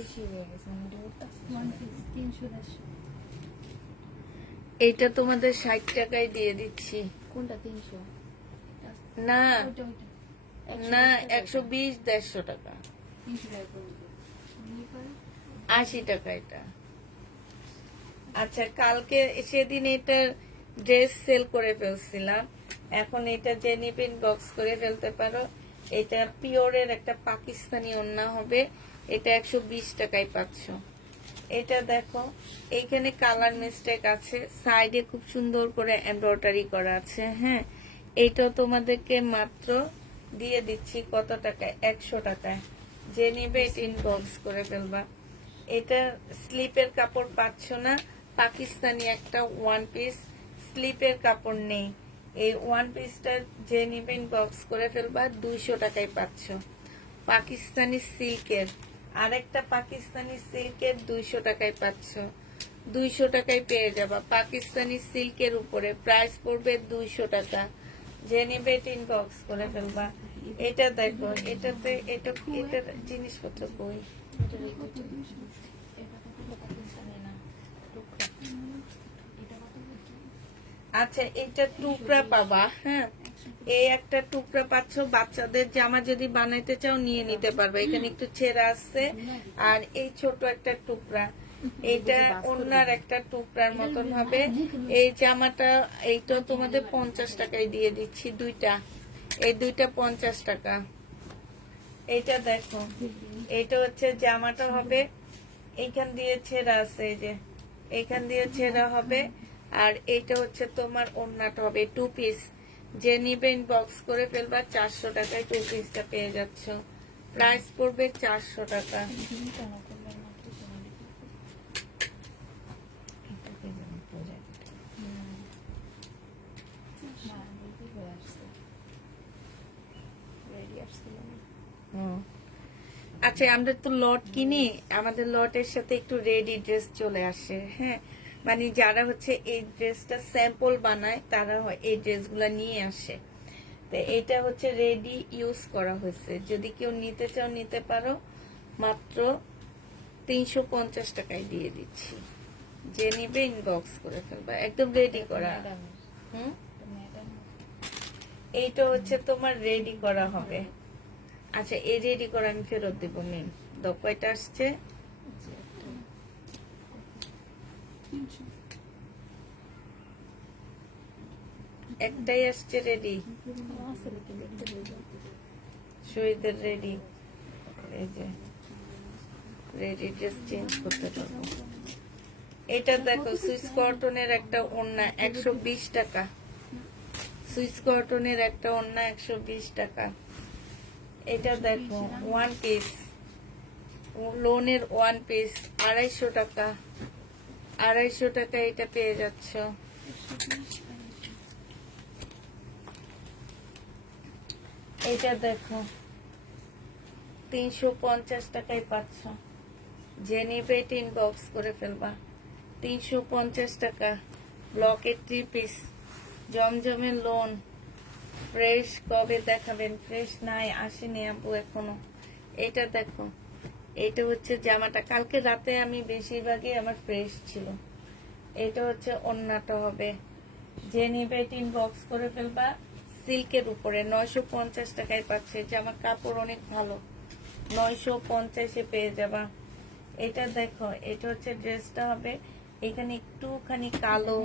এইটা তোমাদের 60 টাকায় দিয়ে দিচ্ছি। কোনটা 300? না না, 120, 150 টাকা, 80 টাকা এটা। আচ্ছা, কালকে সেদিন এটা ড্রেস সেল করে ফেলছিলাম, এখন এটা যে নিবেন বক্স করে ফেলতে পারো। এটা পিওরের একটা পাকিস্তানি ওড়না হবে, এটা 120 টাকায় পাচ্ছ। এটা দেখো এইখানে কালার মিস্টেক আছে, সাইডে খুব সুন্দর করে এমব্রয়ডারি করা আছে। হ্যাঁ, এইটাও তোমাদেরকে মাত্র দিয়ে দিচ্ছি কত টাকায়, 100 টাকায়। যে নিবে এটা ইনবক্স করে ফেলবা। এটা স্লিপের কাপড় পাচ্ছ না, পাকিস্তানি একটা ওয়ান পিস, স্লিপের কাপড় নেই। এই ওয়ান পিসটা যে নিবে ইনবক্স করে ফেলবা, 200 টাকায় পাচ্ছ। পাকিস্তানি সিল্কের আরেকটা পাকিস্তানি সিল্কের 200 টাকায় পাচ্ছ। 200 টাকায় পেয়ে যাবা পাকিস্তানি সিল্কের উপরে, প্রাইস পড়বে 200 টাকা। যে নিবে এটা ইনবক্স করে ফেলবা। এটা দেখো, এটাতে এটার জিনিসপত্র কই? আচ্ছা, এটা টুকরা পাবা। হ্যাঁ, এই একটা টুকরা পাচ্ছ। বাচ্চাদের জামা যদি বানাইতে চাও নিয়ে নিতে পারবে। এখানে একটু ছেঁড়া আছে, আর এই ছোট একটা টুকরা, এটা অন্যার একটা টুকরার মতন হবে। এই জামাটা এইটা তোমাদের 50 টাকায় দিয়ে দিচ্ছি দুইটা। এই দুইটা 50 টাকা। এইটা দেখো, এইটা হচ্ছে জামাটা হবে, এইখান দিয়ে ছেঁড়া আছে, এই যে এইখান দিয়ে ছেঁড়া হবে। আর এইটা হচ্ছে তোমার ওড়নাটা হবে 2 পিস। যে নিবে ইনবক্স করে ফেলবা, 400 টাকায় 2 পিসটা পেয়ে যাচ্ছ। প্রাইস পড়বে 400 টাকা। আচ্ছা, আমরা তো লট কিনি, আমাদের লটের সাথে একটু রেডি ড্রেস চলে আসে। হ্যাঁ, মানে যারা হচ্ছে এই ড্রেসটা স্যাম্পল বানায় তারা এই ড্রেসগুলো নিয়ে আসে। তো এটা হচ্ছে রেডি ইউজ করা হয়েছে। যদি কেউ নিতে চাও নিতে পারো, মাত্র 350 টাকায় দিয়ে দিচ্ছি। যে নিবে ইনবক্স করে ফেলবা, একদম রেডি করা। এইটা হচ্ছে তোমার রেডি করা হবে। আচ্ছা, এই রেডি করা আমি ফেরত দেব। নিন, কয়টা আসছে? একটাই আসছে রেডি, শহীদের রেডি। এই যে রেডি ড্রেস চেঞ্জ করতে পারবো। এটা দেখো, সুইস কটনের একটা ওড়না 120 টাকা। সুইস কটনের একটা ওড়না 120 টাকা। এটা দেখো ওয়ান পিস, লোনের ওয়ান পিস 250 টাকা। 250 টাকা এটা পেয়ে যাচ্ছ। এটা দেখো 350 টাকায় পাচ্ছ। যে নিবে এটা ইনবক্স করে ফেলবা। 350 টাকা। ব্লকের 3 পিস, জমজমের লোন। ফ্রেশ কবে দেখাবেন? ফ্রেশ নাই, আসেনি আপু এখনো। এটা দেখো, এটা হচ্ছে জামাটা, কালকে রাতে আমি বেশিরভাগই আমার ফ্রেশ ছিল। এটা হচ্ছে ওড়নাটা হবে। যে নিবে এটা ইনবক্স করে ফেলবা। সিল্কের উপরে 950 টাকায় পাচ্ছে। জামার কাপড় অনেক ভালো, 950-এ পেয়ে যাবা। এটা দেখো, এটা হচ্ছে ড্রেসটা হবে, এখানে একটুখানি কালো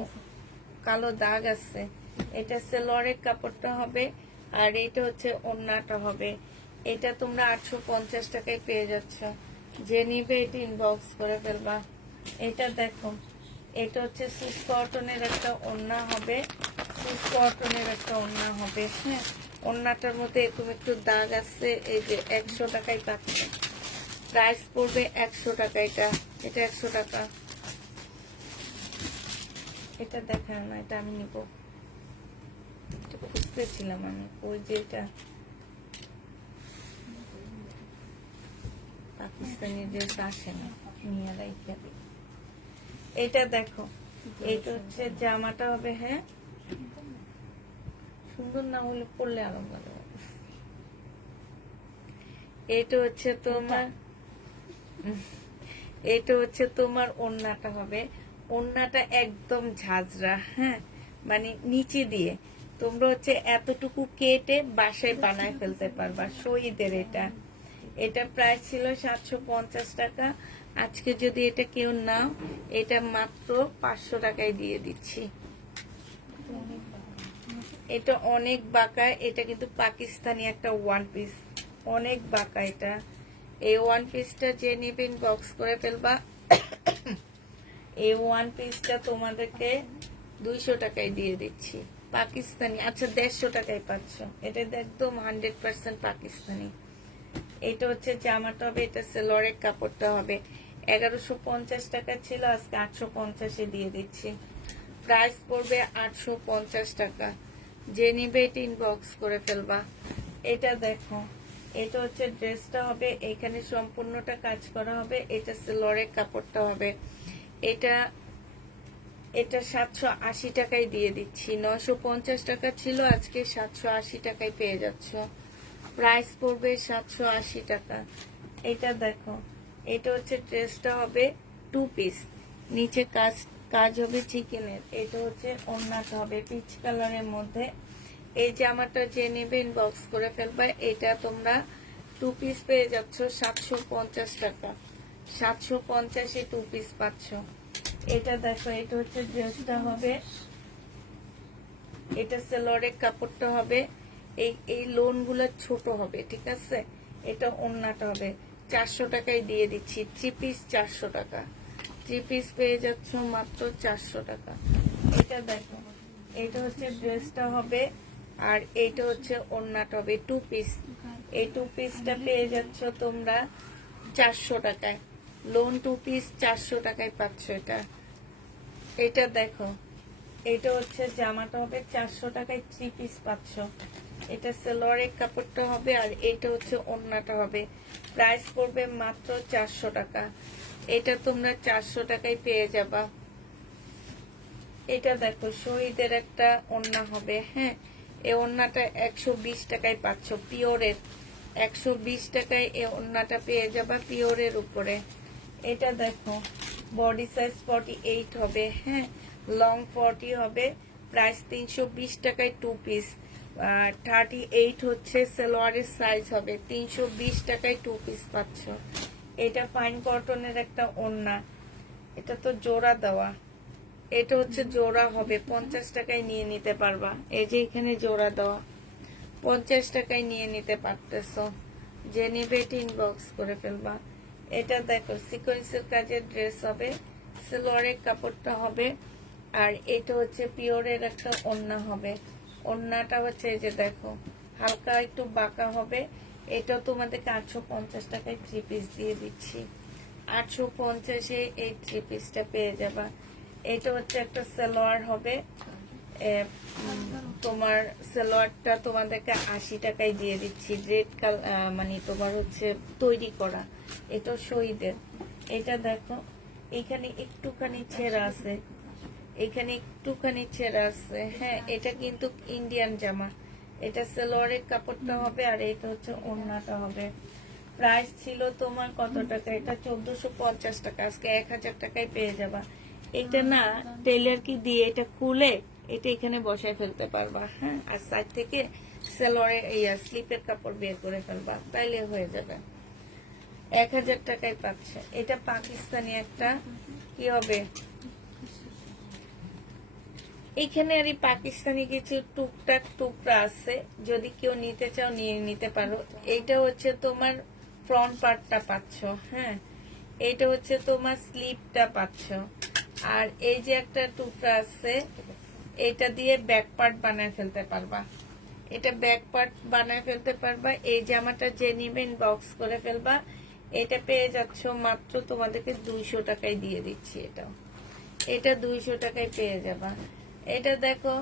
কালো দাগ আছে। এটা সেলোয়ারের কাপড়টা হবে, আর এটা হচ্ছে ওড়নাটা হবে। এটা তোমরা 850 টাকায় পেয়ে যাচ্ছ। যে নিবে এটা ইনবক্স করে ফেলবা। এটা দেখো, এটা হচ্ছে সুইস কটনের একটা ওড়না হবে। সুইস কটনের একটা ওড়না হবে। হ্যাঁ, ওড়নাটার মধ্যে এরকম একটু দাগ আছে। এই যে 100 টাকায় পাচ্ছে। প্রাইস পড়বে 100 টাকা। এটা 100 টাকা। এটা দেখায় না, এটা আমি নিব। এটা খুঁজতেছিলাম আমি, ওই যে এটা পাকিস্তানি ড্রেস আসে না, নিয়ে রাইখা দিই। এটা দেখো, এটা হচ্ছে জামাটা হবে। হ্যাঁ, সুন্দর না হলে পরলে আরো ভালো হবে। এটা হচ্ছে তোমার, এটা হচ্ছে তোমার ওড়নাটা হবে। ওড়নাটা একদম ঝাঁঝরা। হ্যাঁ, মানে নিচে দিয়ে তোমরা হচ্ছে এতটুকু কেটে বাসায় বানায় ফেলতে পারবা। শহীদের এটা, এটা প্রাইস ছিল 750 টাকা। আজকে যদি এটা কেউ নাও, এটা মাত্র 500 টাকায় দিয়ে দিচ্ছি। এটা অনেক বাঁকা, এটা কিন্তু পাকিস্তানি একটা ওয়ান পিস, অনেক বাঁকা এটা। এই ওয়ান পিসটা যে নিবে ইনবক্স করে ফেলবা। এই ওয়ান পিসটা তোমাদেরকে 200 টাকায় দিয়ে দিচ্ছি পাকিস্তানি। আচ্ছা 150 টাকায় পাচ্ছ। এটা একদম 100% পাকিস্তানি। এটা হচ্ছে জামাটা হবে, এটা সেলরের কাপড়টা হবে। 1150 টাকা ছিল, আজকে 850 দিয়ে দিচ্ছি। প্রাইস পড়বে 850 টাকা। যে নিবে এটা ইনবক্স করে ফেলবা। এটা দেখো, এটা হচ্ছে ড্রেসটা হবে, এখানে সম্পূর্ণটা কাজ করা হবে। এটা সেলরের কাপড়টা হবে। এটা 780 টাকায় দিয়ে দিচ্ছি। 950 টাকা ছিল, আজকে 780 টাকায় পেয়ে যাচ্ছ। প্রাইস পড়বে 780 টাকা। এটা দেখো, এটা হচ্ছে ড্রেসটা হবে 2 পিস, নিচে কাজ হবে চিকেনের। এটা হচ্ছে ওড়নাটা হবে পিচ কালারের মধ্যে। এই জামাটা যে নেবে ইনবক্স করে ফেলবা। এটা তোমরা 2 পিস পেয়ে যাচ্ছ 750 টাকা। 750-এ 2 পিস পাচ্ছ। এটা দেখো, এটা হচ্ছে ড্রেসটা হবে, এটা সেলরের কাপড়টা হবে। এই লোন গুলা ছোট হবে, ঠিক আছে। এটা ওড়নাটা হবে। 400 টাকায় দিয়ে দিচ্ছি। 3 পিস 400 টাকা। 3 পিস পেয়ে যাচ্ছ মাত্র 400 টাকা। এটা দেখো, এটা হচ্ছে ড্রেসটা হবে, আর এটা হচ্ছে ওড়নাটা হবে 2 পিস। এই 2 পিসটা পেয়ে যাচ্ছ তোমরা 400 টাকায়। লোন 2 পিস 400 টাকায় পাচ্ছ এটা। এটা দেখো, এটা হচ্ছে জামাটা হবে 400 টাকায় 3 পিস পাচ্ছ। এটা সেলরের কাপড়টা হবে, আর এটা হচ্ছে ওড়নাটা হবে। প্রাইস পড়বে মাত্র 400 টাকা। এটা তোমরা 400 টাকায় পেয়ে যাবা। এটা দেখো, শহীদের একটা ওড়না হবে, হ্যাঁ। এই ওড়নাটা 120 টাকায় পাচ্ছ, পিওরের। 120 টাকায় এই ওড়নাটা পেয়ে যাবা পিওরের উপরে। এটা দেখো, বডি সাইজ 48 হবে, হ্যাঁ। লং 40 হবে। প্রাইস 320 টাকায় 2 পিস। 38 হচ্ছে সালোয়ারের সাইজ হবে। 320 টাকায় 2 পিস পাচ্ছ। এটা ফাইন কটনের একটা ওড়না। এটা তো জোড়া দেওয়া। এটা হচ্ছে জোড়া হবে, 50 টাকায় নিয়ে নিতে পারবা। এই যে এখানে জোড়া দেওয়া, 50 টাকায় নিয়ে নিতে পারতেছো। যে নিবে এটা ইনবক্স করে ফেলবা। এটা দেখো, সিকোয়েন্সের কাজের ড্রেস হবে, সালোয়ারের কাপড়টা হবে, আর এটা হচ্ছে পিওরের একটা ওড়না হবে। ওড়নাটা হচ্ছে এই যে দেখো, হালকা একটু বাঁকা হবে। এটা তোমাদেরকে 850 টাকায় 3 পিস দিয়ে দিচ্ছি। 850-এ এই 3 পিসটা পেয়ে যাবা। এটা হচ্ছে একটা সালোয়ার হবে, তোমার সালোয়ারটা তোমাদেরকে 80 টাকায় দিয়ে দিচ্ছি। রেড কালার, মানে তোমার হচ্ছে তৈরি করা। এটা শহীদের। এটা দেখো, এখানে একটুখানি ছেঁড়া আছে, এখানে একটুখানি ছেঁড়া আছে, হ্যাঁ। এটা কিন্তু ইন্ডিয়ান জামা। এটা সালোয়ারের কাপড়টা হবে, আর এটা হচ্ছে ওড়নাটা হবে। প্রাইস ছিল তোমার কত টাকা? এটা 1450 টাকা, আজকে 1000 টাকায় পেয়ে যাবা। এটা না টেলার কি দিয়ে এটা খুলে এটা এখানে বসায় ফেলতে পারবা, হ্যাঁ। আর সাইড থেকে সেলোয়ারের স্লিপের কাপড় বের করে ফেলবা, তাইলে হয়ে যাবে। 1000 টাকায় পাচ্ছে। এটা পাকিস্তানি একটা কি হবে, এখানে আর এই পাকিস্তানি কিছু টুকটাক টুকরা আছে, যদি কেউ নিতে চাও নিয়ে নিতে পারো। এইটা হচ্ছে তোমার ফ্রন্ট পার্টটা পাচ্ছ, হ্যাঁ। এইটা হচ্ছে তোমার স্লিপটা পাচ্ছ। আর এই যে একটা টুকরা আছে, এটা দিয়ে ব্যাক পার্ট বানায় ফেলতে পারবা। এটা ব্যাক পার্ট বানায় ফেলতে পারবা। এই জামাটা যে নিবেন বক্স করে ফেলবা। এটা পেয়ে যাচ্ছ মাত্র তোমাদেরকে 200 টাকায় দিয়ে দিচ্ছি। এটা 200 টাকায় পেয়ে যাবা। এটা দেখো,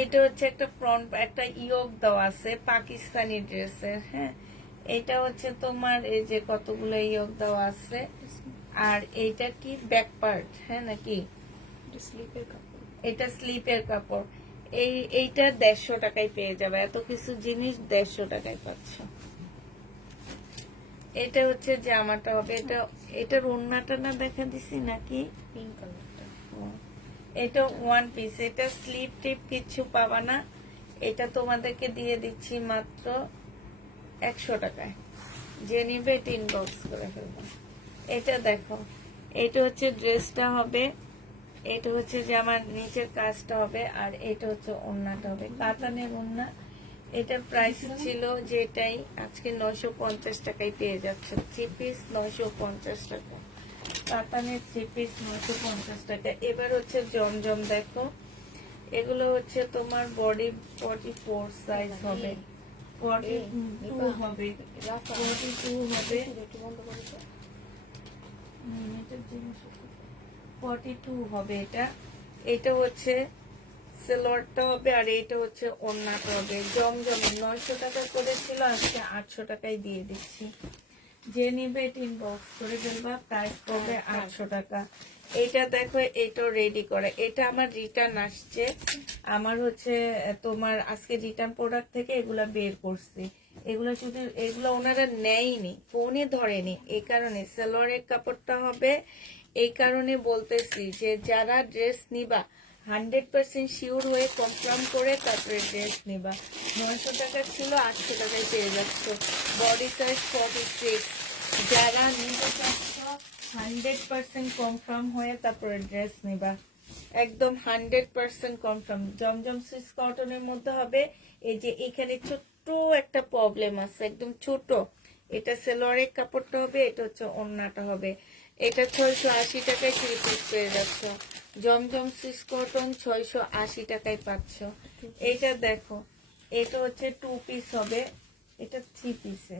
এটা হচ্ছে একটা ফ্রন্ট, একটা ইয়োগ দেওয়া আছে পাকিস্তানি ড্রেসের, হ্যাঁ। এটা হচ্ছে তোমার এই যে কতগুলো ইয়োগ দেওয়া আছে, আর এইটা কি ব্যাক পার্ট, হ্যাঁ নাকি স্লিপের কাপড়। এটা স্লিপের কাপড়। এইটা 150 টাকায় পেয়ে যাবে। এত কিছু জিনিস 150 টাকায় পাচ্ছ। এটা হচ্ছে জামাটা হবে, এটার ওড়নাটা না দেখা দিছি নাকি, পিঙ্ক কালারটা। এটা 1 পিস। এটা স্লিপ টিপ কিছু পাবা না। এটা তোমাদেরকে দিয়ে দিচ্ছি মাত্র 100 টাকায়। যে নিবে এটা ইনবক্স করে ফেলবো। এটা দেখো, এটা হচ্ছে ড্রেসটা হবে, এটা হচ্ছে যে আমার নিচের কাজটা হবে, আর এটা হচ্ছে ওড়নাটা হবে কাতানের ওড়না। এটা প্রাইস ছিল যেটাই, আজকে 950 টাকায় পেয়ে যাচ্ছে। 3 পিস 950 টাকা, কাতানের 3 পিস 950 টাকা। এবার হচ্ছে জমজম দেখো, এগুলো হচ্ছে তোমার বডি 44 সাইজ হবে, 42 হবে, 42 হবে। একটু বন্ধ করেছে। 42 হবে এটা। এটা হচ্ছে সেলোয়ারটা হবে, আর এটা হচ্ছে ওড়নাটা হবে। জমজমে 900 টাকা করেছিল, আজকে 800 টাকায় দিয়ে দিচ্ছি। যে নিবে এটা ইনবক্স করে ফেলবা, প্রাইস পড়বে 800 টাকা। এটা দেখো, এটা রেডি করে, এটা আমার রিটার্ন আসছে। আমার হচ্ছে তোমার আজকে রিটার্ন প্রোডাক্ট থেকে এগুলা বের করছি। এগুলো শুধু, এগুলো ওনারা নেয়নি, ফোনে ধরেনি, এই কারণে সালোয়ারের কাপড়টা হবে। এই কারণে বলতেছি যে যারা ড্রেস নিবা 100% শিওর হয়ে কনফার্ম করে তারপরে ড্রেস নিবা। 900 টাকা ছিল, 800 টাকায় পেয়ে যাচ্ছ। Body size 46। যারা নিতে চাচ্ছ 100% কনফার্ম হয়ে তারপরে ড্রেস নিবা, একদম 100% কনফার্ম। জমজম সুইস কটনের মধ্যে হবে। এই যে এখানে ছোট্ট একটা প্রবলেম আছে, একদম ছোট। এটা সেলোয়ারের কাপড়টা হবে, এটা হচ্ছে ওড়নাটা হবে। এটা 680 টাকায় 3 পিস পেয়ে যাচ্ছ। জমজম সুইস কটন 680 টাকায় পাচ্ছ। এইটা দেখো, এটা হচ্ছে 2 পিস হবে, এটা 3 পিসে,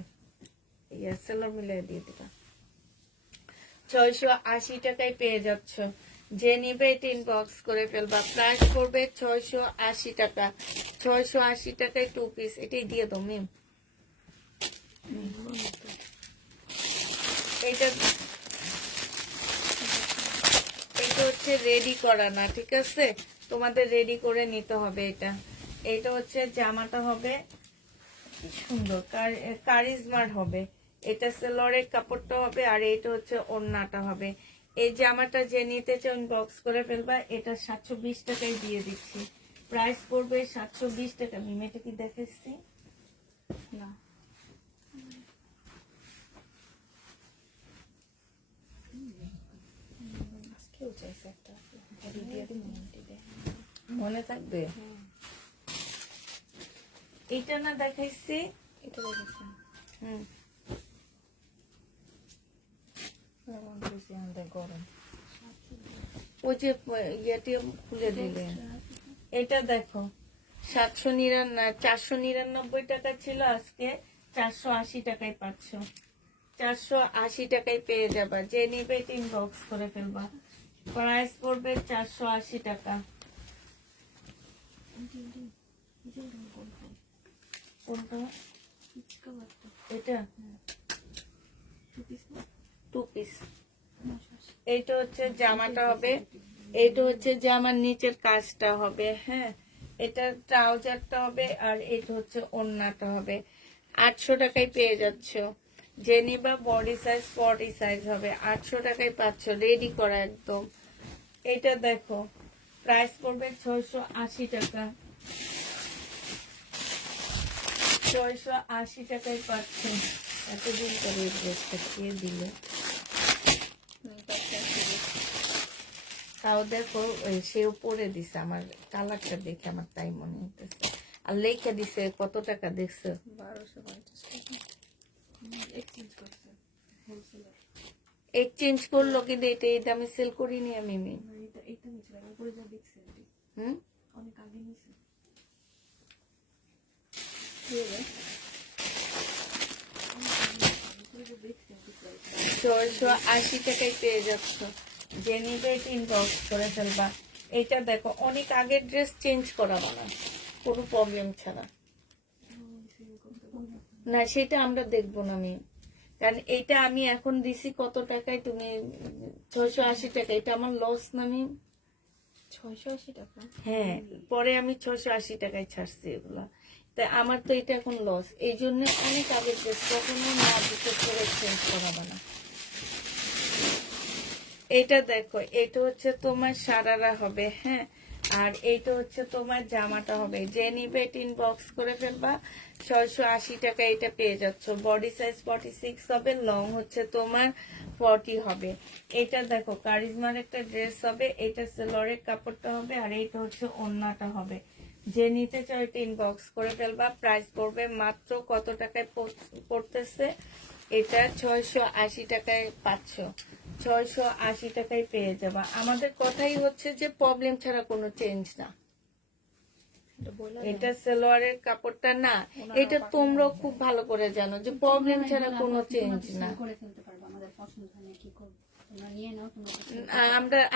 সেলোয়ার মিলিয়ে দিয়ে দিবা। 680 টাকায় পেয়ে যাচ্ছ। যে নিবে এটা ইনবক্স করে ফেলবা, প্রাইস পড়বে 680 টাকা। 680 টাকায় 2 পিস, এটাই দিয়ে দাও মিম। এটা এটা হচ্ছে রেডি করা না, ঠিক আছে, তোমাদের রেডি করে নিতে হবে এটা। এটা হচ্ছে জামাটা হবে, কি সুন্দর কারিজমার হবে। এটা সেলোয়ারের কাপড়টা হবে, আর এটা হচ্ছে ওড়নাটা হবে। এই জামাটা যে নিতে চান বক্স করে ফেলবা। এটা 720 টাকায় দিয়ে দিচ্ছি, প্রাইস পড়বে 720 টাকা। মিমেটা কি দেখেছি না, আজকেও চাইছে একটা, দিয়ে দিই মনে মনে থাকবে। এটা না দেখাইছি, এটা দেখেছি। হুম, গরম ওই যে ইয়েটি খুলে দিলে। এটা দেখো, 499 টাকা ছিল, আজকে 480 টাকায় পাচ্ছ। 480 টাকায় পেয়ে যাবা, যে নিবে ইনবক্স করে ফেলবা। প্রাইস পড়বে 480 টাকা। কোনটা? এটা 2 পিস। এইটা হচ্ছে জামাটা হবে, এইটা হচ্ছে জামার নিচের কাজটা হবে, হ্যাঁ। এটা ট্রাউজারটা হবে, আর এটা হচ্ছে ওড়নাটা হবে। 800 টাকায় পেয়ে যাচ্ছ। যে নিবা বডি সাইজ 40 সাইজ হবে, 800 টাকায় পাচ্ছ, রেডি করা একদম। এটা দেখো, প্রাইস পড়বে 680 টাকা। 680 টাকায় পাচ্ছ। এতদিন পরে এই ড্রেসটা কে দিলে, তাও দেখো সেও পরে দিছে। আমার কালারটা দেখে আমার তাই মনে হইতেছে। আর লেখা দিছে কত টাকা দেখছো? 1250 টাকা। এক্সচেঞ্জ করলো, কিন্তু এটা এই দামে সেল করিনি আমি। হুম, অনেক আগে নিছে। 680 টাকায় পেয়ে যাচ্ছ। যে নিবে এটা ইনবক্স করে ফেলবা। এটা দেখো, অনেক আগের ড্রেস চেঞ্জ করাবো না, কোনো প্রবলেম ছাড়া। না, সেটা আমরা দেখবো না আমি, কারণ এইটা আমি এখন দিছি কত টাকায়, তুমি 680 টাকা, এটা আমার লস না আমি। 680 টাকা। হ্যাঁ, পরে আমি 680 টাকায় ছাড়ছি এগুলা। তাই আমার তো এটা এখন লস, এই জন্য অনেক আগের ড্রেস কখনো না বিশেষ করে চেঞ্জ করাবো না। এটা দেখো, এটা হচ্ছে তোমার সারারা হবে, হ্যাঁ। আর এইটা হচ্ছে তোমার জামাটা হবে। যে নিবে ইনবক্স করে ফেলবা, 680 টাকা এটা পেয়ে যাচ্ছ। বডি সাইজ 46 হবে, লং হচ্ছে তোমার 40 হবে। এটা দেখো, কারিজমার একটা ড্রেস হবে, এটা সেলোয়ারের কাপড়টা হবে, আর এইটা হচ্ছে ওড়নাটা হবে। যে নিতে চাও এটা ইনবক্স করে ফেলবা। প্রাইস পড়বে মাত্র কত টাকায় পড়তেছে, এটা 680 টাকায় পাচ্ছ, 680 টাকায় পেয়ে যাবা। আমাদের কথাই হচ্ছে যে প্রবলেম ছাড়া কোনো চেঞ্জ না, এটা সালোয়ারের কাপড়টা না, এটা তোমরাও খুব ভালো করে জানো যে প্রবলেম ছাড়া কোনো চেঞ্জ না।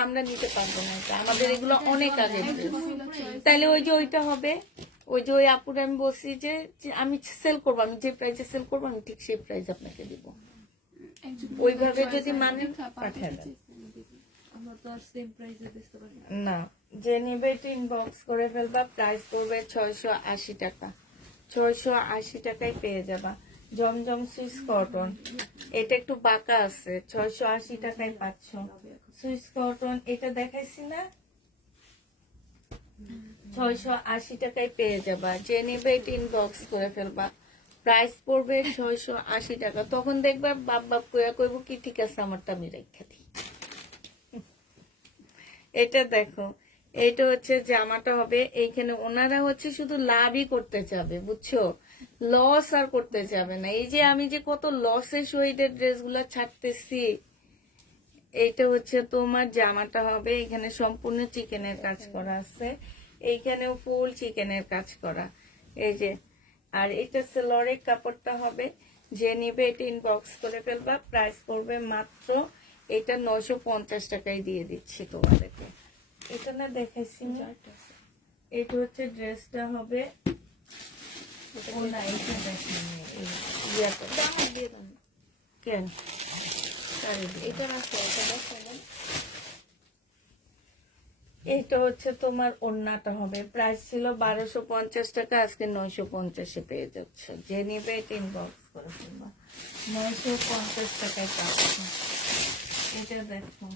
আমরা নিতে পারবো না, এটা আমাদের এগুলো অনেক আগে। তাহলে ওই যে ওইটা হবে, ওই যে ওই আপুরে আমি বলছি যে আমি সেল করবো, আমি যে প্রাইসে সেল করবো আমি ঠিক সেই প্রাইস আপনাকে দিব, ওইভাবে যদি মানে পাঠিয়ে দেন। না, যে নিবে এটা ইনবক্স করে ফেলবা। প্রাইস পড়বে 680 টাকা, 680 টাকায় পেয়ে যাবা। জমজম সুইস কটন, এটা একটু বাঁকা আছে, 680 টাকায় পাচ্ছ। সুইস কটন এটা দেখাইছি না, 680 টাকায় পেয়ে যাবা। যে নিবে এটা ইনবক্স করে ফেলবা। প্রাইস পড়বে 680 টাকা। তখন দেখবা বাপ বাপ কইয়া কইব কি ঠিক আছে আমারটা আমি রেখে দিই। এটা দেখো, এটা হচ্ছে জামাটা হবে, এইখানে ওনারা হচ্ছে শুধু লাভই করতে চাবে, বুঝছো, লস আর করতে চাবে না। এই যে আমি যে কত লসের সহিতের ড্রেসগুলো ছাড়তেছি, এইটা হচ্ছে তোমার জামাটা হবে, এখানে সম্পূর্ণ চিকেনের কাজ করা আছে, এইখানেও ফুল চিকেনের কাজ করা, এই যে। আর এটা সালোয়ারের কাপড়টা হবে, যে নিবে এটা ইনবক্স করে ফেলবা। প্রাইস পড়বে মাত্র এটা 950 টাকায় দিয়ে দিচ্ছি তোমাদেরকে। এটা না দেখাইছি না, এটা হচ্ছে ড্রেসটা হবে। ও না, এটা দেখিনি, কেন এটা হচ্ছে তোমার ওড়নাটা হবে। প্রাইস ছিল 1250 টাকা, আজকে 950-এ পেয়ে যাচ্ছে। যে নিবে এটা ইনবক্স করে ফেলবা, 950 টাকায় পাচ্ছ। এটা দেখো,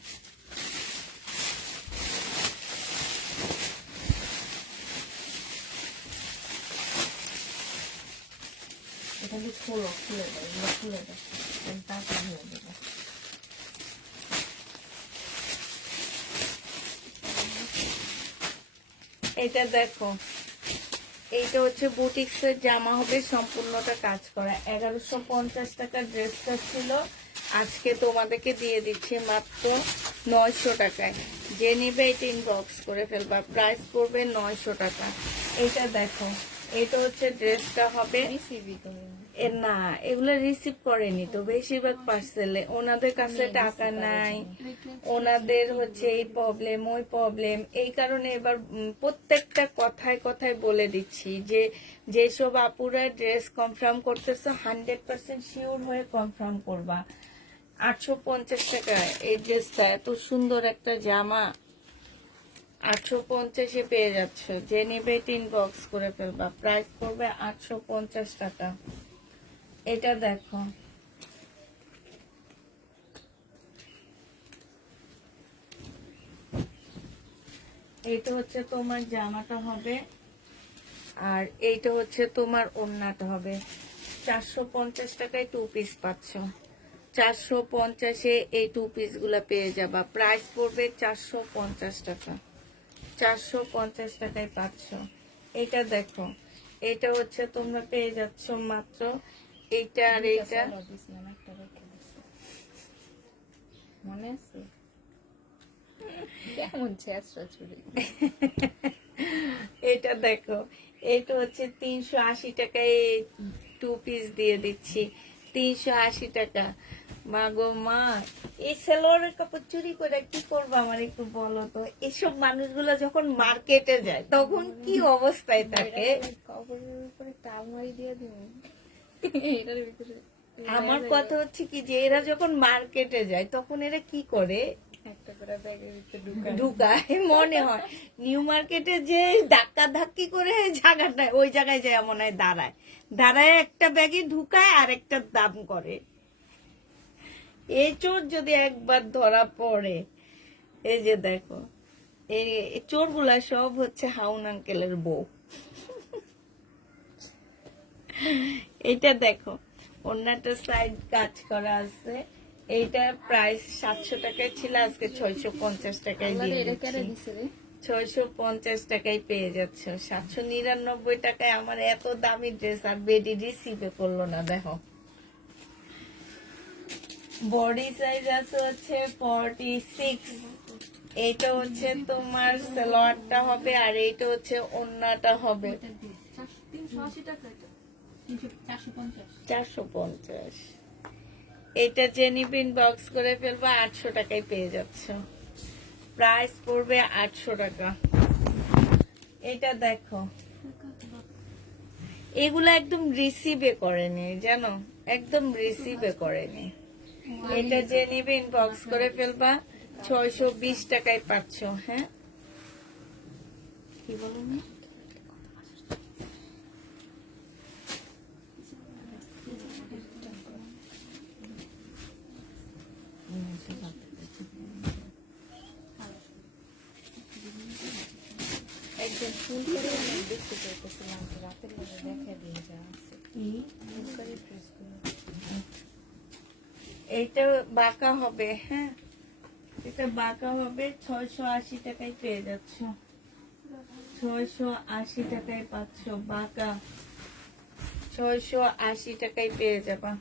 এটা খুলে খুলে দেয়, খুলে দেয়, তাড়াতাড়ি হয়ে যাবে। এটা দেখো, এইটা হচ্ছে বুটিক্সের জামা হবে, সম্পূর্ণটা কাজ করা। 1150 টাকার ড্রেসটা ছিল, আজকে তোমাদেরকে দিয়ে দিচ্ছি মাত্র 900 টাকায়। যে নিবে এটা ইনবক্স করে ফেলবা। প্রাইস পড়বে 900 টাকা। এটা দেখো, এটা হচ্ছে ড্রেসটা হবে। না, এগুলো রিসিভ করেনি তো, বেশিরভাগ পার্সেলে ওনাদের কাছে টাকা নাই, ওনাদের হচ্ছে এই প্রবলেম ওই প্রবলেম, এই কারণে এবার প্রত্যেকটা কথায় কথায় বলে দিচ্ছি যে যেসব আপুরা ড্রেস কনফার্ম করতেছে 100% শিওর হয়ে কনফার্ম করবা। 850 টাকা এই ড্রেসটা, এত সুন্দর একটা জামা 850-এ পেয়ে যাচ্ছ। যে নিবে ইনবক্স করে ফেলবা। প্রাইস পড়বে 850 টাকা। এটা দেখো, এইটা হচ্ছে তোমার জামাটা হবে, আর এইটা হচ্ছে তোমার ওড়নাটা হবে। 450 টাকায় 2 পিস পাচ্ছ, 450-এ এই 2 পিস গুলা পেয়ে যাবা। প্রাইস পড়বে 450 টাকা, 450 টাকায় পাচ্ছ। এটা দেখো, এটা হচ্ছে তোমরা পেয়ে যাচ্ছ মাত্র এইটা আর এইটা, মনে আছে কেমন ছেঁচড়া চুড়ি। এটা দেখো, এটা হচ্ছে 380 টাকায় 2 পিস দিয়ে দিচ্ছি, 380 টাকা। মা গো মা, এই সালোয়ারের কাপড় চুরি করে কি করবো আমার একটু বলো তো। এসব মানুষগুলো যখন মার্কেটে যায় তখন কি অবস্থায় থাকে। কাপড়ের উপরে টাল মারি দিয়ে দিব, এটার ভিতরে আমার কথা হচ্ছে কি যে এরা যখন মার্কেটে যায় তখন এরা কি করে, একটা করে ব্যাগের ভিতরে ঢুকায়। মনে হয় নিউ মার্কেটে যে ধাক্কা ধাক্কি করে জায়গাটা, ওই জায়গায় যায় মনে হয় দাঁড়ায়, দাঁড়ায় একটা ব্যাগে ঢুকায় আর একটা দাম করে। এই চোর যদি একবার ধরা পড়ে, এই যে দেখো, এই চোরগুলা সব হচ্ছে হাউন আঙ্কেলের বউ। এটা দেখো, অন্যটা সাইড কাজ করা আছে, এইটা প্রাইস 700 টাকায় ছিল, আজকে 650 টাকায় দিয়ে দিচ্ছি। 650 টাকায় পেয়ে যাচ্ছ। 799 টাকায় আমার এত দামি ড্রেস আর বেডি রিসিভে করলো না। দেখো বডি সাইজ আছে হচ্ছে 46, এইটা হচ্ছে তোমার সালোয়ারটা হবে আর এইটা হচ্ছে ওন্নাটা হবে 450। এটা জেনিবিন বক্স করে ফেলবো 800 টাকায় পেয়ে যাচ্ছ। প্রাইস পড়বে 800 টাকা। এটা দেখো এগুলো একদম রিসিভে করেনি জানো, একদম রিসিভে করেনি। এটা যে নিবে ইনবক্স করে ফেলবা 620 টাকায় পাচ্ছ। হ্যাঁ কি বলো না, একদম ফুল করে আমি দেখতে চাইতেছিলাম যে রাতের বেলা দেখা দিয়ে যা আছে ফুলকারি ড্রেসগুলো। এইটা বাঁকা হবে। হ্যাঁ এটা বাঁকা হবে 680 টাকায় পেয়ে যাচ্ছ। 680 টাকায় পাচ্ছ বাঁকা, 680 টাকায় পেয়ে যাবা।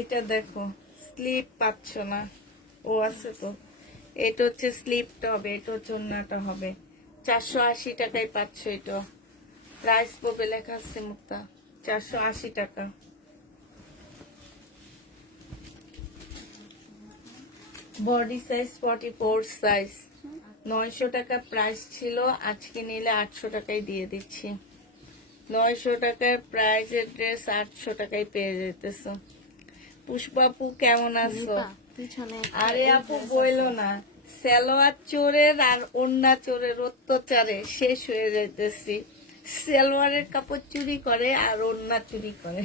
এটা দেখো স্লিপ পাচ্ছ না, ও আছে তো। এটা হচ্ছে স্লিপটা হবে, এটা হচ্ছে ওন্নাটা হবে। 480 টাকায় পাচ্ছ। এটা প্রাইস পড়বে লেখা আছে মুক্তা 480 টাকা। বডি সাইজ 44 সাইজ, 900 টাকা প্রাইস ছিল, আজকে নিলে 800 টাকায় দিয়ে দিচ্ছি। 900 টাকার প্রাইজের ড্রেস 800 টাকায় পেয়ে যেতেছ। পুষ্পাপু কেমন আছো? আরে আপু বইলো না, সালোয়ার চোরের আর ওন্না চোরের অত্যাচারে শেষ হয়ে যাইতেছি। সালোয়ারের কাপড় চুরি করে আর ওন্না চুরি করে।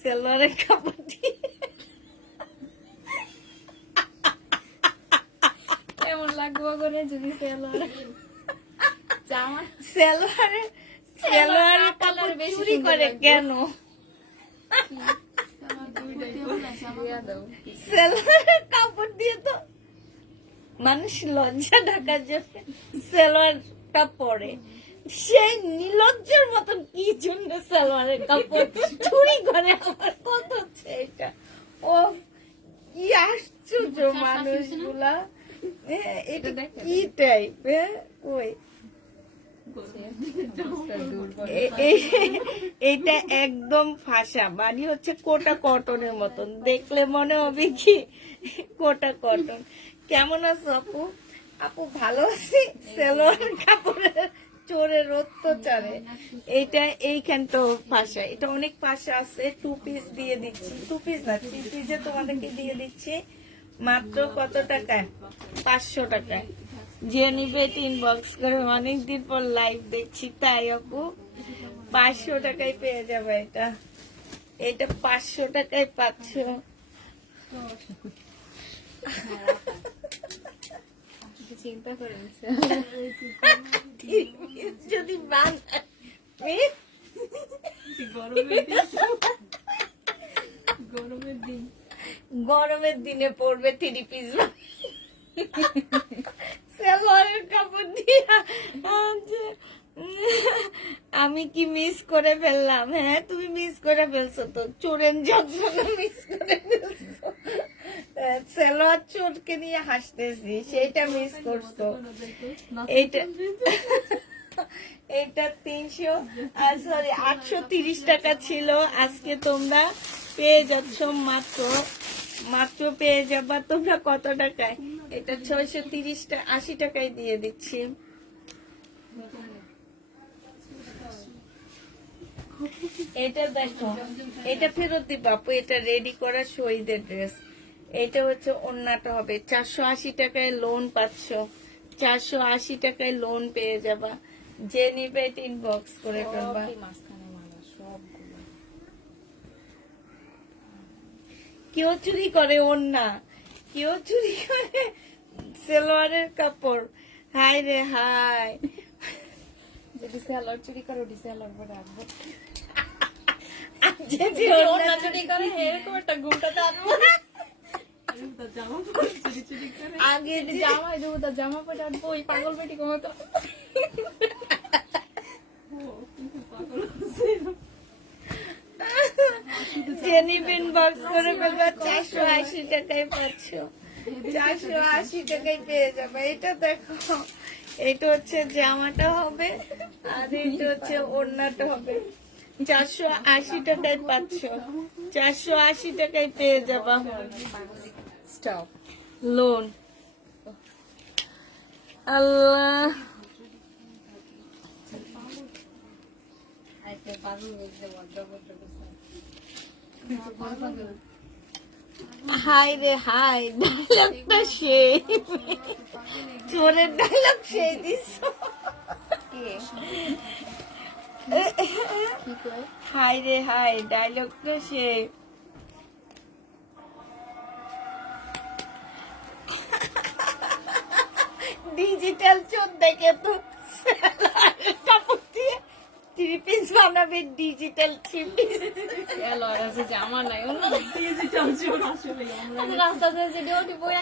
সালোয়ারের কাপড় দিয়ে কেমন লাগবো করে যদি সালোয়ারের সালোয়ারের কাপড় চুরি করে কেন? সালোয়ারের কাপড় দিয়ে তো মানুষ লজ্জা ঢাকার জন্য সালোয়ারটা পরে, সেই নির্লজ্জের মতন কি জন্য সালোয়ারের কাপড় চুরি করে? আমার কত হচ্ছে এটা। ও কি আশ্চর্য মানুষগুলা। এটা কি টাইপ? ওই এইটা একদম ফাঁসা, মানে হচ্ছে কোটা কটনের মতন, দেখলে মনে হবে কি কোটা কটন। কেমন আছো আপু? আপু ভালো আছি। সালোয়ার কাপড়ের চোরের অত্যাচারে এইটা এইখানটাও ফাঁসা, এটা অনেক ফাঁসা আছে। 2 পিস দিয়ে দিচ্ছি, 2 পিস না 3 পিসে তোমাদেরকে দিয়ে দিচ্ছি মাত্র কত টাকায়? 500 টাকায়। যে নিবে ইনবক্স করে, অনেকদিন পর লাইভ দেখছি তাই আপু 500 টাকায় পেয়ে যাবে। এটা এটা 500 টাকায় পাচ্ছ। চিন্তা করেন যদি গরমের দিনে পড়বে 3 পিস সালোয়ারের কাপড় দিয়া। আমি কি মিস করে ফেললাম? হ্যাঁ তুমি মিস করে ফেলছো তো, চোরের যত্ন মিস করে ফেলছো। সালোয়ার চোরকে নিয়ে হাসতেছি, সেইটা মিস করছো। এইটা এটা 830 টাকা ছিল, আজকে তোমরা পেয়ে যাচ্ছ মাত্র পেয়ে যাবা তোমরা কত টাকায়? এটা 680 টাকায় দিয়ে দিচ্ছি। এটা দেখো, এটা ফেরত দিবা আপু, এটা রেডি করা শহীদের ড্রেস। এটা হচ্ছে ওন্নাটা হবে 480 টাকায় লোন পাচ্ছ। 480 টাকায় লোন পেয়ে যাবা। যে নিবে ইনবক্স করে ফেলবা। কেউ চুরি করে ওন্না, কেউ চুরি করে সেলোয়ারের কাপড়। হাই রে হাই, যদি সেলর চুরি করো সেলর পরে রাখবো, যদি ওড়না চুরি করে এরকম একটা ঘুমটা টানবো। আগে যদি জামা দেবো তার জামা পরে আনবো ওই পাগল বেটি কমাতো। জেনিফিন বক্স করে ফেলবা, 480 টাকায় পাচ্ছ, 480 টাকায় পেয়ে যাবে। এটা দেখো, এটা হচ্ছে জামাটা হবে আর এটা হচ্ছে ওড়নাটা হবে। 480 টাকায় পাচ্ছ, 480 টাকায় পেয়ে যাবা। স্টপ। লোন আল্লাহ, একটা পাগল বেজে বড্ড হাই রে হাই, ডায়লগটা সেই, চোরের ডায়লগ সেই দিস। হাই রে হাই, ডায়লগটা সেই। ডিজিটাল চোর দেখে তো কাপড় দিয়ে 3 পিস বানাবে, ডিজিটাল 3 পিস। সেলর আছে জামা নাই অন্য ডিজিটাল চোর আসলে আমরা রাস্তাতে যে ডিউটি বই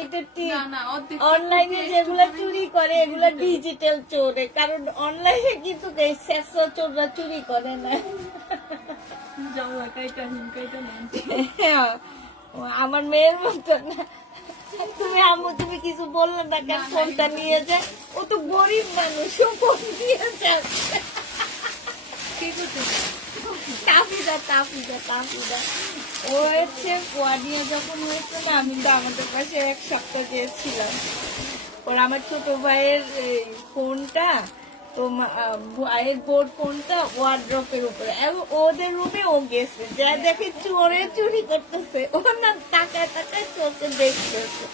এটা ঠিক। না না অর্ধেক অনলাইনে যেগুলা চুরি করে এগুলা ডিজিটাল চোরে, কারণ অনলাইনে কিন্তু এই শেষরা চোররা চুরি করে না। জামা কাইটা হিমকাইটা না হ্যাঁ, আমার মেয়ের মতো না। তুমি আম্মু তুমি কিছু বললে না কেন, ফোনটা নিয়ে যায়। ও তো গরিব মানুষ, ও ফোন দিয়ে যায়। কি করতে তাফিদা তাফিদা তাফিদা ও হচ্ছে ওয়ানিয়া যখন হয়েছে না, আমি তো আমাদের পাশে 1 সপ্তাহ গিয়েছিলাম। ওর আমার ছোট ভাইয়ের এই ফোনটা, তো ভাইয়ের বোর্ড ফোনটা ওয়ার্ড্রপের উপরে, এবং ওদের রুমে ও গেছে, যা দেখে চোরে চুরি করতেছে। ও না টাকায় টাকায় চোরকে দেখতেছে,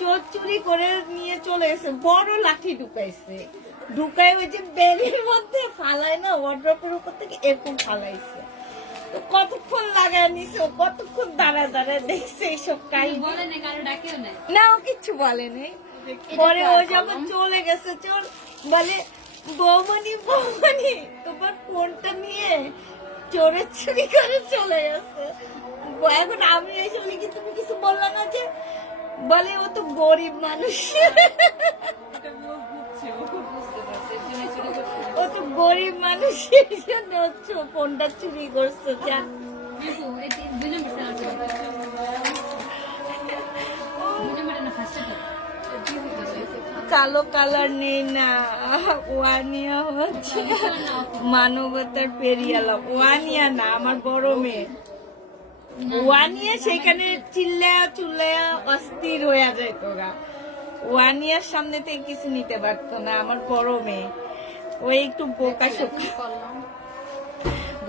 চোর চুরি করে নিয়ে চলে গেছে, বড় লাঠি ঢুকাইছে, ঢুকাই ওই যে বেরির মধ্যে ফালায় না, ওয়ার্ড্রপের উপর থেকে এরকম ফালাইছে। তো কতক্ষণ লাগায় নিছে, ও কতক্ষণ দাঁড়ায় দাঁড়ায় দেখছে এইসব কাহিনী। বলে না কারো ডাকেও না না, ও কিচ্ছু বলেনি। পরে ও যখন চলে গেছে, চোর বলে বৌমনি বৌমনি তোমার ফোনটা নিয়ে চোরে চুরি করে চলে গেছে। এখন আমি এসে বলি কি তুমি কিছু বললে না যে, বলে ও তো গরিব মানুষ, ও তো গরিব মানুষ, এই জন্য হচ্ছে ও ফোনটা চুরি করছে। যা কালো কালার নেই না, ওয়ানিয়া হচ্ছে মানবতার পেরিয়ালা। ওয়ানিয়া না, আমার বড় মেয়ে ওয়ানিয়া, সেখানে চিল্লায়া চুল্লায়া অস্থির হয়ে যায় তোরা। ওয়ানিয়ার সামনে থেকে কিছু নিতে পারতো না আমার বড় মেয়ে, ওই একটু বোকা শোকা।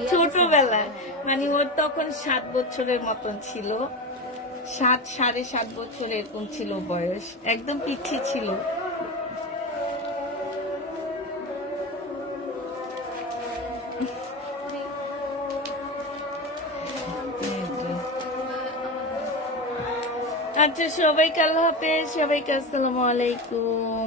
ছোটবেলা মানে ওর তখন 7 বছরের মতন ছিল, 7 7.5 বছর এরকম ছিল বয়স, একদম পিচ্ছি ছিল। আচ্ছা, সবাইকে আল্লাহ হাফেজ, সবাইকে আসসালামু আলাইকুম।